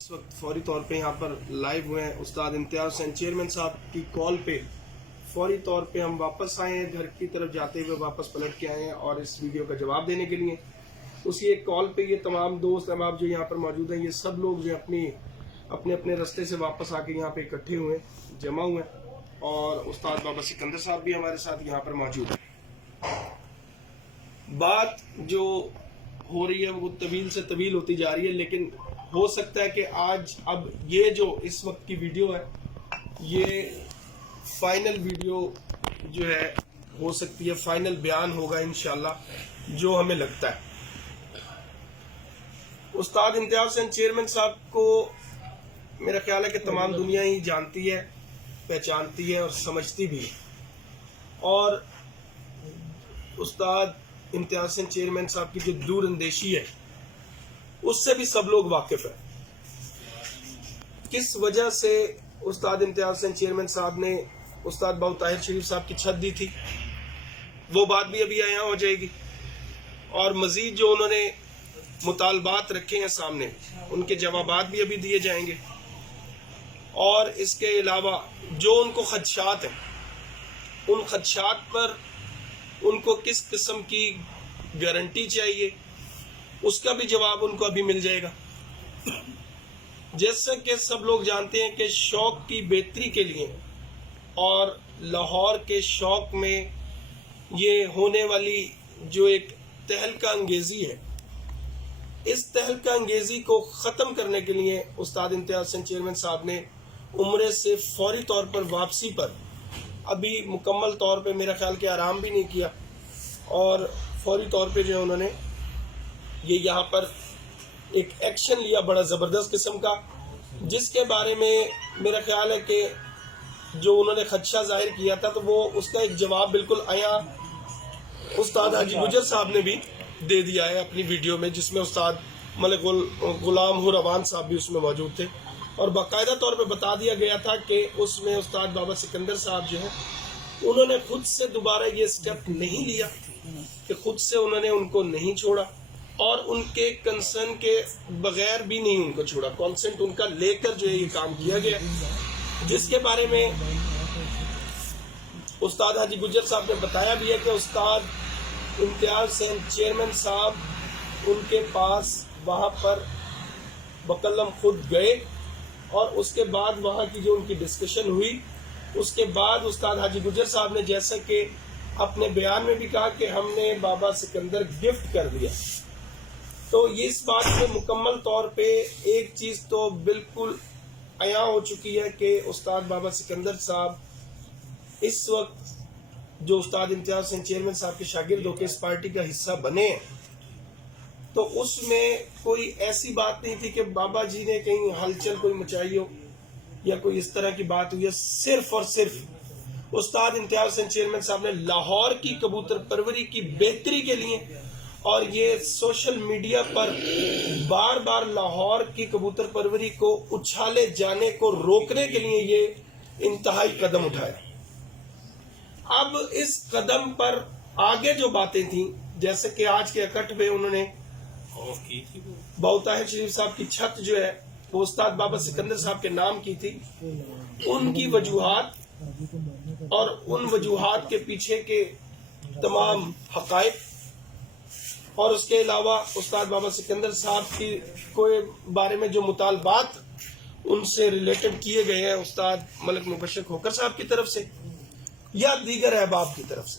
اس وقت فوری طور پہ یہاں پر لائیو ہوئے ہیں استاد امتیاز حسین چیئرمین صاحب کی کال پہ فوری طور پہ ہم واپس آئے ہیں، گھر کی طرف جاتے ہوئے واپس پلٹ کے آئے ہیں اور اس ویڈیو کا جواب دینے کے لیے اسی ایک کال پہ یہ تمام دوست احباب جو یہاں پر موجود ہیں، یہ سب لوگ جو اپنے اپنے رستے سے واپس آ کے یہاں پہ اکٹھے ہوئے جمع ہوئے ہیں اور استاد بابا سکندر صاحب بھی ہمارے ساتھ یہاں پر موجود ہیں۔ بات جو ہو رہی ہے وہ طویل سے طویل ہوتی جا رہی ہے، لیکن ہو سکتا ہے کہ آج اب یہ جو اس وقت کی ویڈیو ہے یہ فائنل ویڈیو جو ہے ہو سکتی ہے، فائنل بیان ہوگا انشاءاللہ جو ہمیں لگتا ہے۔ استاد امتیاز حسین چیئرمین صاحب کو میرا خیال ہے کہ تمام دنیا ہی جانتی ہے، پہچانتی ہے اور سمجھتی بھی ہے، اور استاد امتیاز حسین چیئرمین صاحب کی جو دور اندیشی ہے اس سے بھی سب لوگ واقف ہیں۔ کس وجہ سے استاد امتیاز حسین چیئرمین صاحب نے استاد باؤ طاہر شریف صاحب کی چھت دی تھی، وہ بات بھی ابھی یہاں ہو جائے گی، اور مزید جو انہوں نے مطالبات رکھے ہیں سامنے ان کے جوابات بھی ابھی دیے جائیں گے، اور اس کے علاوہ جو ان کو خدشات ہیں ان خدشات پر ان کو کس قسم کی گارنٹی چاہیے اس کا بھی جواب ان کو ابھی مل جائے گا۔ جیسا کہ سب لوگ جانتے ہیں کہ شوق کی بہتری کے لیے اور لاہور کے شوق میں یہ ہونے والی جو ایک تہلکہ انگیزی ہے، اس تہلکہ انگیزی کو ختم کرنے کے لیے استاد امتیاز حسین چیئرمین صاحب نے عمرے سے فوری طور پر واپسی پر ابھی مکمل طور پہ میرا خیال کہ آرام بھی نہیں کیا، اور فوری طور پہ جو انہوں نے یہ یہاں پر ایک ایکشن لیا بڑا زبردست قسم کا، جس کے بارے میں میرا خیال ہے کہ جو انہوں نے خدشہ ظاہر کیا تھا تو وہ اس کا ایک جواب بالکل عیاں استاد حاجی گجر صاحب نے بھی دے دیا ہے اپنی ویڈیو میں، جس میں استاد ملک غلام حروان صاحب بھی اس میں موجود تھے، اور باقاعدہ طور پہ بتا دیا گیا تھا کہ اس میں استاد بابا سکندر صاحب جو ہے انہوں نے خود سے دوبارہ یہ سٹیپ نہیں لیا، کہ خود سے انہوں نے ان کو نہیں چھوڑا اور ان کے کنسرن کے بغیر بھی نہیں ان کو چھوڑا، کانسنٹ ان کا لے کر جو ہے یہ کام کیا گیا، جس کے بارے میں استاد حاجی گجر صاحب نے بتایا بھی ہے کہ استاد امتیاز حسین چیئرمین صاحب ان کے پاس وہاں پر بقلم خود گئے، اور اس کے بعد وہاں کی جو ان کی ڈسکشن ہوئی، اس کے بعد استاد حاجی گجر صاحب نے جیسا کہ اپنے بیان میں بھی کہا کہ ہم نے بابا سکندر گفٹ کر دیا، تو یہ اس بات سے مکمل طور پہ ایک چیز تو بالکل عیاں ہو چکی ہے کہ استاد بابا سکندر صاحب اس وقت جو استاد امتیاز حسین چیئرمین صاحب کے شاگرد ہو کے اس پارٹی کا حصہ بنے ہیں، تو اس میں کوئی ایسی بات نہیں تھی کہ بابا جی نے کہیں ہلچل کوئی مچائی ہو یا کوئی اس طرح کی بات ہوئی ہے۔ صرف اور صرف استاد امتیاز حسین چیئرمین صاحب نے لاہور کی کبوتر پروری کی بہتری کے لیے اور یہ سوشل میڈیا پر بار بار لاہور کی کبوتر پروری کو اچھالے جانے کو روکنے کے لیے یہ انتہائی قدم اٹھایا۔ اب اس قدم پر آگے جو باتیں تھیں، جیسے کہ آج کے اکٹھ میں انہوں نے باؤ طاہر شریف صاحب کی چھت جو ہے وہ استاد بابا سکندر صاحب کے نام کی تھی، ان کی وجوہات اور ان وجوہات کے پیچھے کے تمام حقائق، اور اس کے علاوہ استاد بابا سکندر صاحب کی کوئی بارے میں جو مطالبات ان سے ریلیٹڈ کیے گئے ہیں استاد ملک مبشر کھوکھر صاحب کی طرف سے یا دیگر احباب کی طرف سے،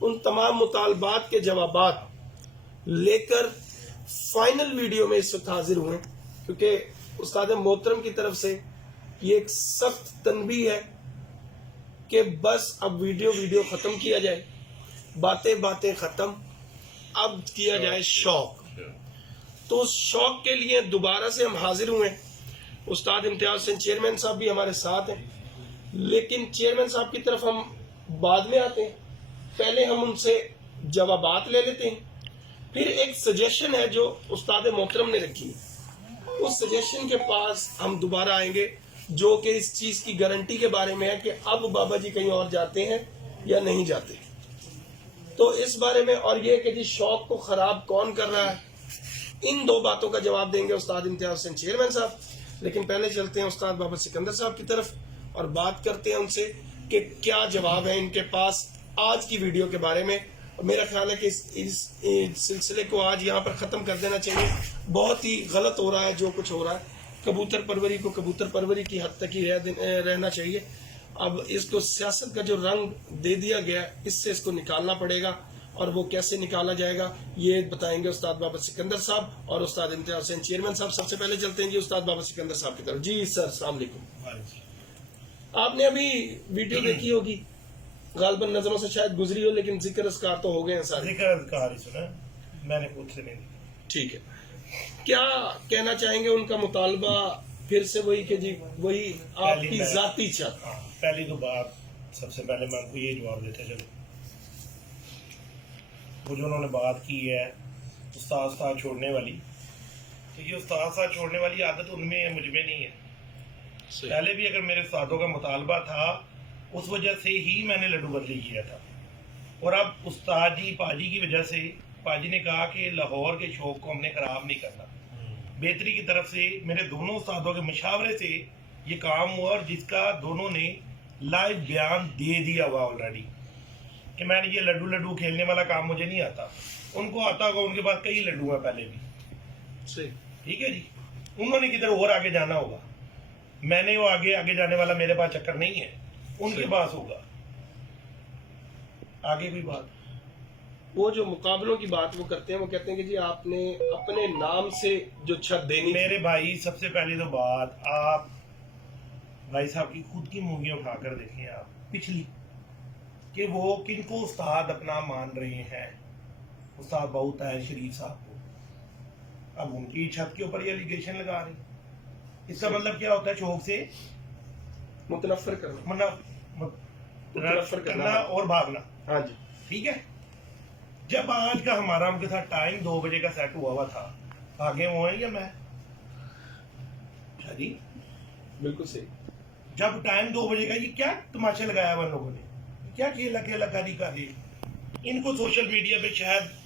ان تمام مطالبات کے جوابات لے کر فائنل ویڈیو میں اس وقت حاضر ہوئے، کیونکہ استاد محترم کی طرف سے یہ ایک سخت تنبیہ ہے کہ بس اب ویڈیو ختم کیا جائے، باتیں ختم، اب کیا جائے شوق۔ تو اس شوق کے لیے دوبارہ سے ہم حاضر ہوئے ہیں۔ استاد امتیاز حسین چیئرمین صاحب بھی ہمارے ساتھ ہیں، لیکن چیئرمین صاحب کی طرف ہم بعد میں آتے ہیں، پہلے ہم ان سے جوابات لے لیتے ہیں، پھر ایک سجیشن ہے جو استاد محترم نے رکھی، اس سجیشن کے پاس ہم دوبارہ آئیں گے، جو کہ اس چیز کی گارنٹی کے بارے میں ہے کہ اب بابا جی کہیں اور جاتے ہیں یا نہیں جاتے۔ تو اس بارے میں، اور یہ کہ جی شوق کو خراب کون کر رہا ہے، ان دو باتوں کا جواب دیں گے استاد امتیاز حسین چیئرمین صاحب. لیکن پہلے چلتے ہیں استاد بابر سکندر صاحب کی طرف اور بات کرتے ہیں ان سے کہ کیا جواب ہے ان کے پاس آج کی ویڈیو کے بارے میں. میرا خیال ہے کہ اس سلسلے کو آج یہاں پر ختم کر دینا چاہیے. بہت ہی غلط ہو رہا ہے جو کچھ ہو رہا ہے. کبوتر پروری کو کبوتر پروری کی حد تک ہی رہنا چاہیے. اب اس کو سیاست کا جو رنگ دے دیا گیا اس سے اس کو نکالنا پڑے گا, اور وہ کیسے نکالا جائے گا یہ بتائیں گے استاد بابر سکندر صاحب اور استاد امتیاز حسین چیئرمین صاحب. سب سے پہلے چلتے ہیں جی استاد بابر سکندر صاحب کی طرف. جی سر, السلام علیکم. آپ نے ابھی ویڈیو دیکھی ہوگی, غالباً نظروں سے شاید گزری ہو, لیکن ذکر اذکار تو ہو گئے ہیں سارے. ذکر اذکار ہی سنا, میں نے خود سے نہیں. ٹھیک ہے, کیا کہنا چاہیں گے ان کا مطالبہ پھر سے وہی کہ جی وہی آپ کی ذاتی چھت؟ پہلی تو بات سب سے پہلے میں ان کو یہ جواب دیتا چلو, وہ جو انہوں نے بات کی ہے استاد چھوڑنے والی, تو یہ استاد چھوڑنے والی عادت ان میں ہے, مجھ میں نہیں ہے. پہلے بھی اگر میرے استادوں کا مطالبہ تھا اس وجہ سے ہی میں نے لڈو بدلی کیا تھا, اور اب استاد جی پاجی کی وجہ سے پاجی نے کہا کہ لاہور کے شوق کو ہم نے خراب نہیں کرنا. بہتری کی طرف سے میرے دونوں استادوں کے مشاورے سے یہ کام ہوا, اور جس کا دونوں نے لائیو بیان دے دیا ہوا آلریڈی کہ میں نے یہ لڈو کھیلنے والا کام مجھے نہیں آتا. ان کو آتا ہوگا, ان کے پاس کئی لڈو ہیں پہلے بھی. ٹھیک ہے جی, انہوں نے کدھر اور آگے جانا ہوگا, میں نے وہ آگے جانے والا میرے پاس چکر نہیں ہے, ان کے پاس ہوگا آگے کوئی بات. وہ جو مقابلوں کی بات وہ کرتے ہیں, وہ کہتے ہیں کہ جی آپ نے اپنے نام سے جو چھت دینی. میرے بھائی سب سے پہلی تو بات, آپ بھائی صاحب کی خود کی موویاں اٹھا کر دیکھیں آپ پچھلی, کہ وہ کن کو استاد اپنا مان رہے ہیں. استاد بہو طاہر شریف صاحب کو اب ان کی چھت کے اوپر یہ الیگیشن لگا رہے ہیں. اس کا مطلب کیا ہوتا ہے؟ شوق سے متنفر کرنا اور بھاگنا. ہاں جی ٹھیک ہے, جب آج کا ہمارا ان کے ساتھ ٹائم 2 بجے کا سیٹ ہوا تھا, آگے وہ ہیں یا میں؟ جی بالکل صحیح. جب ٹائم 2 بجے کا, یہ کیا تماشا لگایا ہوا لوگوں نے, کیا کھیلا کاری کا دے. ان کو سوشل میڈیا پہ شاید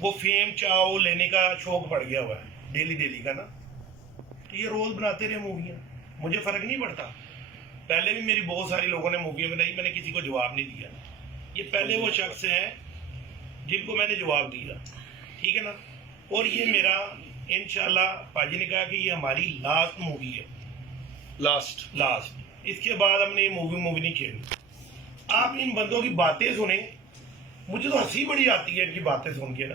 وہ فیم چاؤ لینے کا شوق پڑ گیا ہوا ہے ڈیلی کا نا, تو یہ روز بناتے رہے موویاں, مجھے فرق نہیں پڑتا. پہلے بھی میری بہت سارے لوگوں نے موویاں بنائی, میں نے کسی کو جواب نہیں دیا. یہ پہلے وہ شخص ہیں جن کو میں نے جواب دیا, ٹھیک ہے نا. اور یہ میرا انشاءاللہ پاجی نے کہا کہ یہ ہماری لاسٹ مووی ہے, لاسٹ. اس کے بعد ہم نے یہ مووی نہیں کھیلی. آپ ان بندوں کی باتیں سنیں, مجھے تو ہنسی بڑی آتی ہے ان کی باتیں سن کے نا,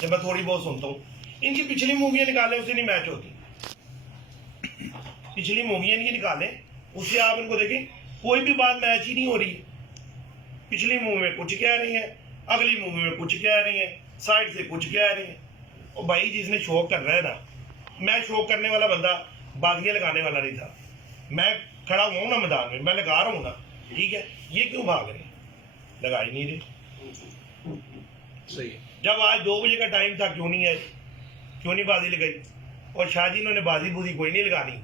جب میں تھوڑی بہت سنتا ہوں. ان کی پچھلی موویاں نکالیں, اسے نہیں میچ ہوتی. پچھلی موویاں نہیں نکالیں, اس سے آپ ان کو دیکھیں کوئی بھی بات میچ ہی نہیں ہو رہی. پچھلی مووی میں کچھ کہہ رہی ہیں, اگلی مووی میں کچھ کہہ رہی ہیں, سائڈ سے کچھ کہہ رہی ہیں. اور بھائی جس نے شوق کر رہا ہے نا, میں شوق کرنے والا بندہ بازیاں لگانے والا نہیں تھا. میں کھڑا ہوا ہوں نا میدان میں, میں لگا رہا ہوں نا, ٹھیک ہے. یہ کیوں بھاگ رہے ہیں, لگا ہی نہیں رہے. صحیح. جب آج 2 بجے کا ٹائم تھا, کیوں نہیں آئے, کیوں نہیں بازی لگائی. اور شاہ جی انہوں نے بازی بوزی کوئی نہیں لگانی.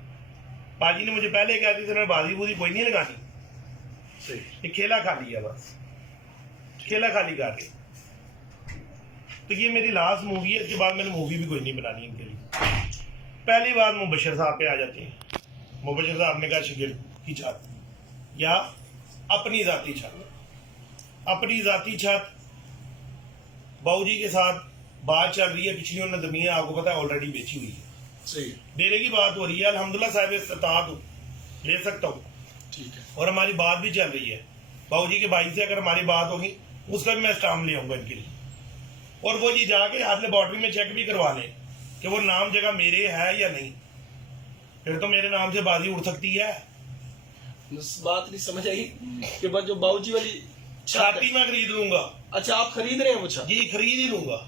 باجی نے مجھے پہلے کہا تھی انہوں نے بازی بوزی کوئی نہیں لگانی. یہ کھیلا کھا لیا, بس کھیلا خالی کر کے. تو یہ میری لاسٹ مووی ہے, اس کے بعد میں نے مووی بھی کوئی نہیں بنانی ان کے لیے. پہلی بات مبشر صاحب پہ آ جاتے ہیں. مبشر صاحب نے کہا شگرد کی چھت یا اپنی ذاتی چھت. اپنی ذاتی چھت باؤ جی کے ساتھ بات چل رہی ہے, پچھلی انہوں نے زمین آپ کو پتا ہے آلریڈی بیچی ہوئی ہے. صحیح. ڈیرے کی بات ہو رہی ہے, الحمدللہ صاحب استطاعت ہوں, لے سکتا ہوں. ٹھیک ہے. اور ہماری بات بھی چل رہی ہے. باؤ جی کے بھائی سے اگر ہماری بات ہوگی اس کا بھی میں اسٹامپ لے آؤں گا ان کے لیے. اور وہ جی جا کے ہاتھ لیبارٹری میں چیک بھی کروا لیں کہ وہ نام جگہ میرے ہے یا نہیں, پھر تو میرے نام سے بازی اڑ سکتی ہے. بات نہیں سمجھ آئی کہ بس جو باؤ جی والی چھاتی میں خرید لوں گا. اچھا آپ خرید رہے ہیں وہ چھت؟ جی خرید ہی لوں گا.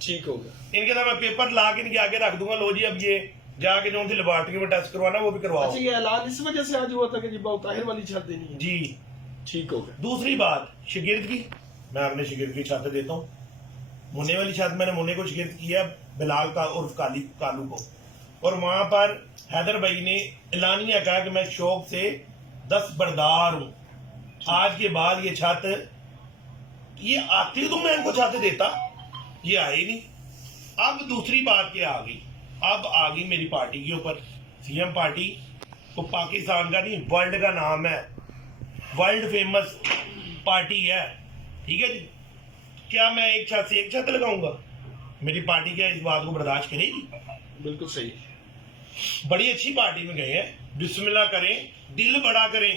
ٹھیک ہوگا. ان کے ساتھ میں پیپر لا کے ان کے آگے رکھ دوں گا, لو جی اب یہ جا کے جو ان سے لیبارٹری میں ٹیسٹ کروانا وہ بھی کرواؤ. اچھا یہ اعلان اس وجہ سے آج ہوا تھا کہ جی باؤ طاہر والی چھت دینی ہے؟ جی ٹھیک ہوگا. دوسری بات شگرد کی, میں اپنے شگرد کی چھت دیتا ہوں. منے والی چھت میں نے منے کو شگرد کیا, بلال کا عرف کالو کو, اور وہاں پر حیدر بھائی نے اعلانیہ کہا کہ میں شوق سے دستبردار ہوں. آج کے بعد یہ چھت یہ آتی تو میں ان کو چھت دیتا, یہ آئے نہیں. اب دوسری بات کیا آ گئی، اب آ گئی میری پارٹی کے اوپر. CM پارٹی کو پاکستان کا نہیں ورلڈ کا نام ہے، ورلڈ فیمس پارٹی ہے، ٹھیک ہے جی. کیا میں ایک چھت سے ایک چھت لگاؤں گا؟ میری پارٹی کیا اس بات کو برداشت کرے گی؟ بالکل صحیح. بڑی اچھی پارٹی میں گئے ہیں، بسم اللہ کریں، دل بڑا کریں،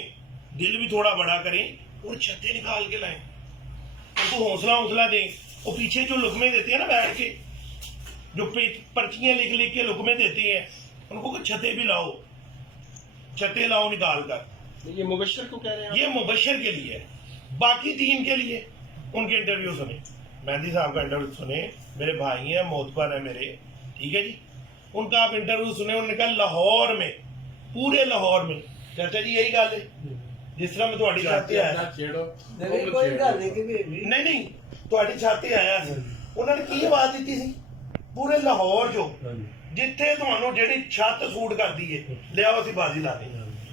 دل بھی تھوڑا بڑا کریں اور چھتیں نکال کے لائیں، ان کو حوصلہ دیں. وہ پیچھے جو لقمے دیتے ہیں نا بیٹھ کے، جو پرچیاں لکھ کے لقمے دیتے ہیں، ان کو چھتیں بھی لاؤ، چھتیں لاؤ نکال کر. یہ مبشر کو کہہ رہے ہیں یہ مبشر کے لیے ہے. باقی ٹیم کے لیے ان کے انٹرویو سنیں، مہندی صاحب کا انٹرویو سنیں، میرے بھائی ہیں، موتبر ہیں میرے، ٹھیک ہے جی. ان کا آپ انٹرویو سنیں، انہوں نے کہا لاہور میں، پورے لاہور میں چاچا جی یہی گل ہے جس طرح میں تھوڑی چھاتی آیا نہیں تھوڑی چھاتی آیا سی. انہوں نے کی آواز دیتی سی پورے لاہور جو جتھے تمہوں جیڑی چھت سوٹ کرتی ہے لیاؤ اسی بازی لا دیں.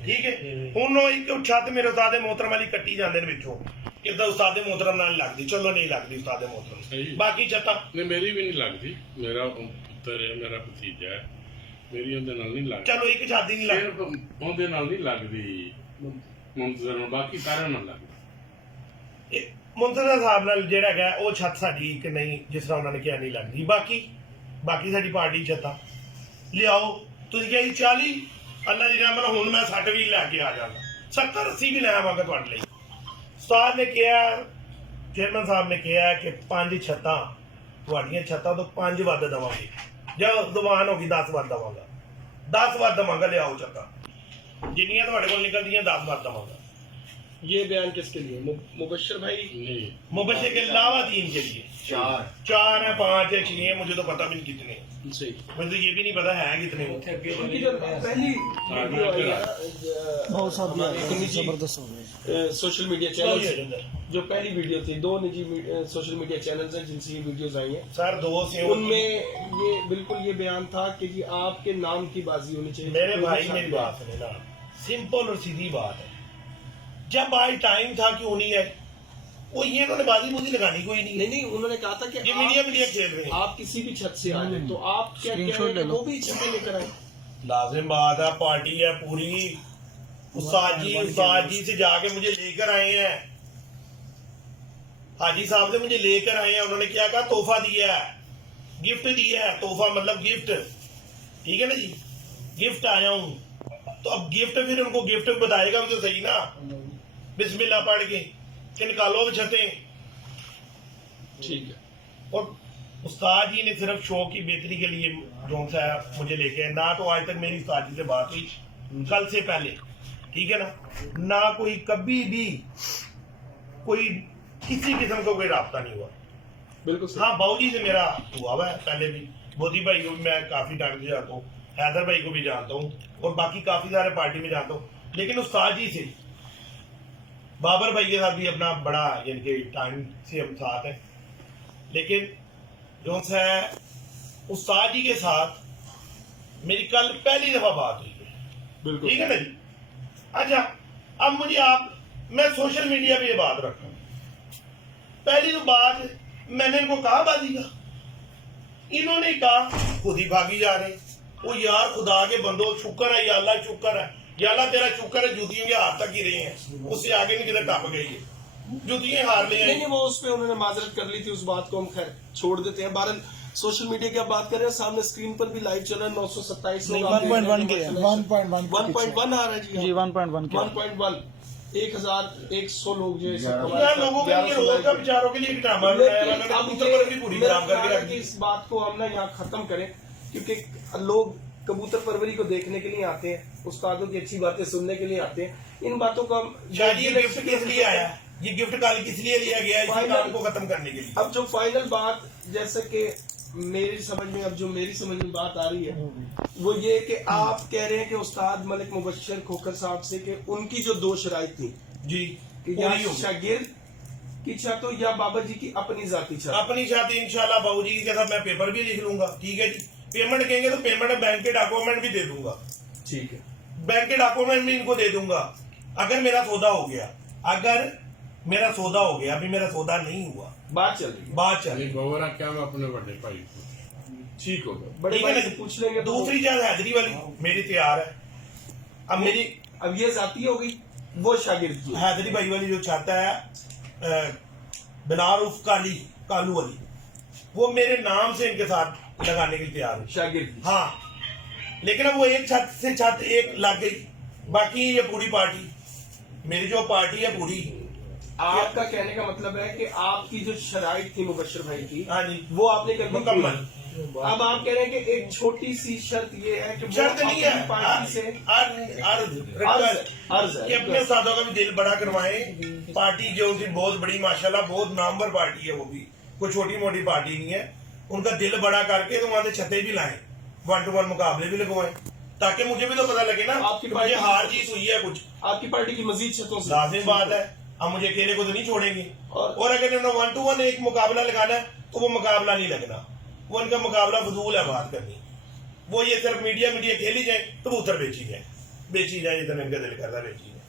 ٹھیک ہے. ہوں ایک چھت میرے استاد محترم والی کٹی جاندے نے وچوں کہ استاد محترم نال لگتی، چلو نہیں لگتی استاد محترم. باقی چھتاں نہیں میری بھی نہیں لگتی، میرا پتر ہے، میرا بھتیجا ہے، میری اندر نال نہیں لگتی. چلو ایک چھت ہی نہیں لگتی، صرف اندر نال نہیں لگتی منتظر نال، باقی سارے نال لگتی. منتظر صاحب نال جیڑا ہے وہ چھت ساڈی کہ نہیں جس طرح انہوں نے کیا نہیں لگتی. باقی ساری پارٹی چھتاں لیاؤ. تسی کہا 40 اللہ جی رحمت ہوں میں 60 بھی لے کے آ جانا، 70 80 بھی لے آواں گا تہاڈے لئی. استاد نے کہا، چیئرمین صاحب نے کہا کہ 5 چھتاں تہاڈیاں چھتاں تو 5 ود دواں گے، جب زبان ہوگی 10 ود دواں گا، 10 ود دواں گا. لیاؤ چھتاں جنیاں تہاڈے کول نکلدیاں 10 ود دواں گا. یہ بیان کس کے لیے؟ مبشر بھائی نہیں مبشر کے علاوہ 3 کے لیے 4 ہیں 5 ہیں 6 ہیں، مجھے تو پتہ بھی نہیں کتنے ہیں. صحیح. مجھے یہ بھی نہیں پتا ہے کتنے. ان کی جو پہلی ویڈیو آئی ہے سوشل میڈیا چینل، جو پہلی ویڈیو تھی، 2 نجی سوشل میڈیا چینلز ہیں جن سے یہ ویڈیوز آئی ہیں، سر 2 سے ان میں یہ بالکل یہ بیان تھا کہ جی آپ کے نام کی بازی ہونی چاہیے. میرے بھائی میری بات سنیں نا، سمپل اور سیدھی بات ہے. جب آج ٹائم تھا کہ ہونی ہے وہ یہ انہوں نے بازی لگانی کوئی نہیں. نہیں انہوں نے کہا تھا کہ یہ میڈیا کھیل رہے ہیں. آپ کسی بھی چھت سے آ جائیں تو آپ کیا کہہ رہے ہیں وہ بھی چھتیں لے کر آئیں. لازم بات ہے، پارٹی ہے پوری. استاد جی سے جا کے مجھے لے کر آئے ہیں، حاجی صاحب سے مجھے لے کر آئے ہیں. انہوں نے کیا کہا؟ تحفہ دیا ہے، گفٹ دیا ہے. تحفہ مطلب گفٹ، ٹھیک ہے نا جی، گفٹ آیا ہوں. تو اب گفٹ پھر ان کو گفٹ بتائے گا تو صحیح نا، بسم اللہ پڑھ کے کہ نکالو چھتیں. ٹھیک ہے. اور استاد جی نے صرف شو کی بہتری کے لیے جو سا مجھے لے کے، نہ تو آج تک میری استاد جی سے بات ہوئی کل سے پہلے، ٹھیک ہے نا، نہ کوئی کبھی بھی کوئی کسی قسم کا کوئی رابطہ نہیں ہوا. بالکل. ہاں باؤ جی سے میرا ہوا ہے پہلے بھی، مودی بھائی کو بھی میں کافی ٹائم سے جانتا ہوں، حیدر بھائی کو بھی جانتا ہوں، اور باقی کافی سارے پارٹی میں جانتا ہوں. لیکن استاد جی سے، بابر بھائی کے ساتھ بھی اپنا بڑا یعنی کہ ٹائم سے ہم ساتھ ہیں. لیکن جو ہے استاد جی کے ساتھ میری کل پہلی دفعہ بات ہوئی ہے. بالکل ٹھیک ہے نا جی. اچھا اب مجھے میں سوشل میڈیا پہ یہ بات رکھتا ہوں. پہلی تو بات میں نے ان کو کہا بازی کا، انہوں نے کہا خود ہی بھاگی جا رہے. وہ یار خدا کے بندو شکر ہے یا اللہ شکر ہے، یا اللہ تیرا شکر ہے جوتیوں کے ہاتھ تک ہی رہے ہیں، اس سے آگے نہیں کدھر ٹپ گئی ہے، جوتیاں ہار لے نہیں وہ اس پہ انہوں نے معذرت کر لی تھی، اس بات کو ہم خیر چھوڑ دیتے ہیں. بہرحال سوشل میڈیا کی آپ بات کر رہے ہیں، سامنے اسکرین پر بھی لائیو چل رہا ہے 927 لوگ 1.1 کے 1.1 آ رہا ہے جی 1.1 کے 1.1 1100 لوگ جو یار لوگوں کے لیے روز کا بیچاروں کے لیے ایک ڈرامہ بنایا ہوا ہے. میں نے کبوتر پر بھی پوری ڈرام کر کے رکھ دی. اس بات کو ہم نا یہاں ختم کریں کیونکہ لوگ کبوتر پروری کو دیکھنے کے لیے آتے ہیں، استادوں کی اچھی باتیں سننے کے لیے آتے ہیں. ان باتوں کو ہم شاید یہ گفٹ کس لیے آیا، یہ گفٹ کل کس لیے لیا گیا ہے، اس کام کو ختم کرنے کے لیے. اب جو فائنل بات جیسے کہ میری سمجھ میں بات آ رہی ہے وہ یہ کہ آپ کہہ رہے ہیں کہ استاد ملک مبشر کھوکھر صاحب سے کہ ان کی جو 2 شرائط تھی جی کہ یا شاگرد کی چھت ہو یا بابا جی کی اپنی ذاتی چھت. اپنی چھت انشاءاللہ باؤ جی کے ساتھ میں پیپر بھی لکھ لوں گا. ٹھیک ہے جی. پیمنٹ کہیں گے تو پیمنٹ بینک کے ڈاکومنٹ بھی دے دوں گا. ٹھیک ہے. بینک کے ڈاکومنٹ بھی ان کو دے دوں گا اگر میرا سودا ہو گیا. اگر میرا سودا ہو گیا، ابھی میرا سودا نہیں ہوا، بات چل رہی ہے. بات چل رہی ہے. گورا کیا میں اپنے بڑے بھائی کو ठीक होगा, बड़े ठीक है भाई ना? से पूछ लेंगे। तो दूसरी जगह हैदरी वाली मेरी तैयार है। अब मेरी अब ये जाती हो गई, वो शागिर्द की हैदरी भाई वाली जो छत है बनारूफ कालू वाली, वो मेरे नाम से इनके साथ लगाने के लिए तैयार है। शागिर्द की। हाँ, लेकिन अब वो एक छत से छत एक लग गई, बाकी ये पूरी पार्टी, मेरी जो पार्टी है पूरी। आपका कहने का मतलब है कि आपकी जो शराइत थी मुबश्शिर भाई की, हाँ जी, वो आपने कर दी मुकम्मल। पूरी। अब आप कह रहे हैं कि एक छोटी सी शर्त ये है कि वो शर्त नहीं है, अपनी पार्टी से अर्ज है कि अपने उस्तादों का भी दिल बड़ा करवाएं। पार्टी जो उनकी बहुत बड़ी माशाल्लाह बहुत नामवर पार्टी है, वो भी कोई छोटी मोटी पार्टी नहीं है। उनका दिल बड़ा करके तो वहां से छतें भी लाएं, 1 to 1 मुकाबले भी लगवाएं, ताकि मुझे भी तो पता लगे ना आपकी कि मुझे पार्टी- हार जीत हुई है कुछ। आपकी पार्टी की मजीद छतों से लाजिम बात है, अब मुझे अकेले को तो नहीं छोड़ेंगे। और- और अगर उन्होंने 1 to 1 एक मुकाबला लगाना है तो वो मुकाबला नहीं लगना, वो उनका मुकाबला फजूल है बात करनी। वो ये सिर्फ मीडिया खेली जाए, कबूतर बेची जाए जितना इनका दिल करता है बेची जाए।